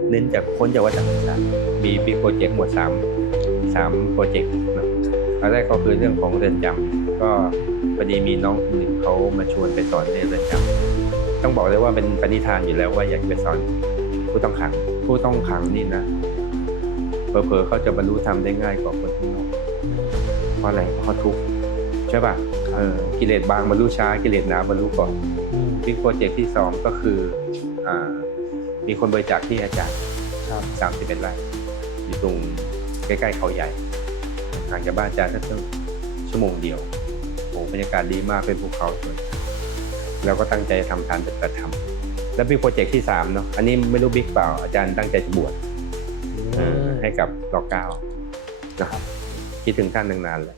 เน้นจากพ้นจากวัฏสงสารมีโปรเจกต์หมด3โปรเจกต์นะอันแรกก็คือเรื่องของเรือนจำก็พอดีมีน้องคนหนึ่งเขามาชวนไปสอนในเรือนจำต้องบอกเลยว่าเป็นปณิธานอยู่แล้วว่าอยากไปสอนผู้ต้องขังนี่นะเผลอๆเขาจะบรรลุธรรมได้ง่ายกว่าคนข้างนอกเพราะอะไรเพราะเขาทุกข์ใช่ป่ะกิเลสบางบรรลุช้ากิเลสหนาบรรลุก่อนบิ๊กโปรเจกต์ที่2ก็คือมีคนบริจาคที่อาจารย์31 ไร่อยู่ตรงใกล้ๆเขาใหญ่ห่างจากบ้านอาจารย์สักชั่วโมงเดียวโอ้บรรยากาศดีมากเป็นภูเขาสวยแล้วก็ตั้งใจทำทานปฏิบัติธรรมแล้วบิ๊กโปรเจกต์ที่3เนาะอันนี้ไม่รู้บิ๊กเปล่าอาจารย์ตั้งใจจะบวชให้กับร.9นะครับคิดถึงท่านนานๆแล้ว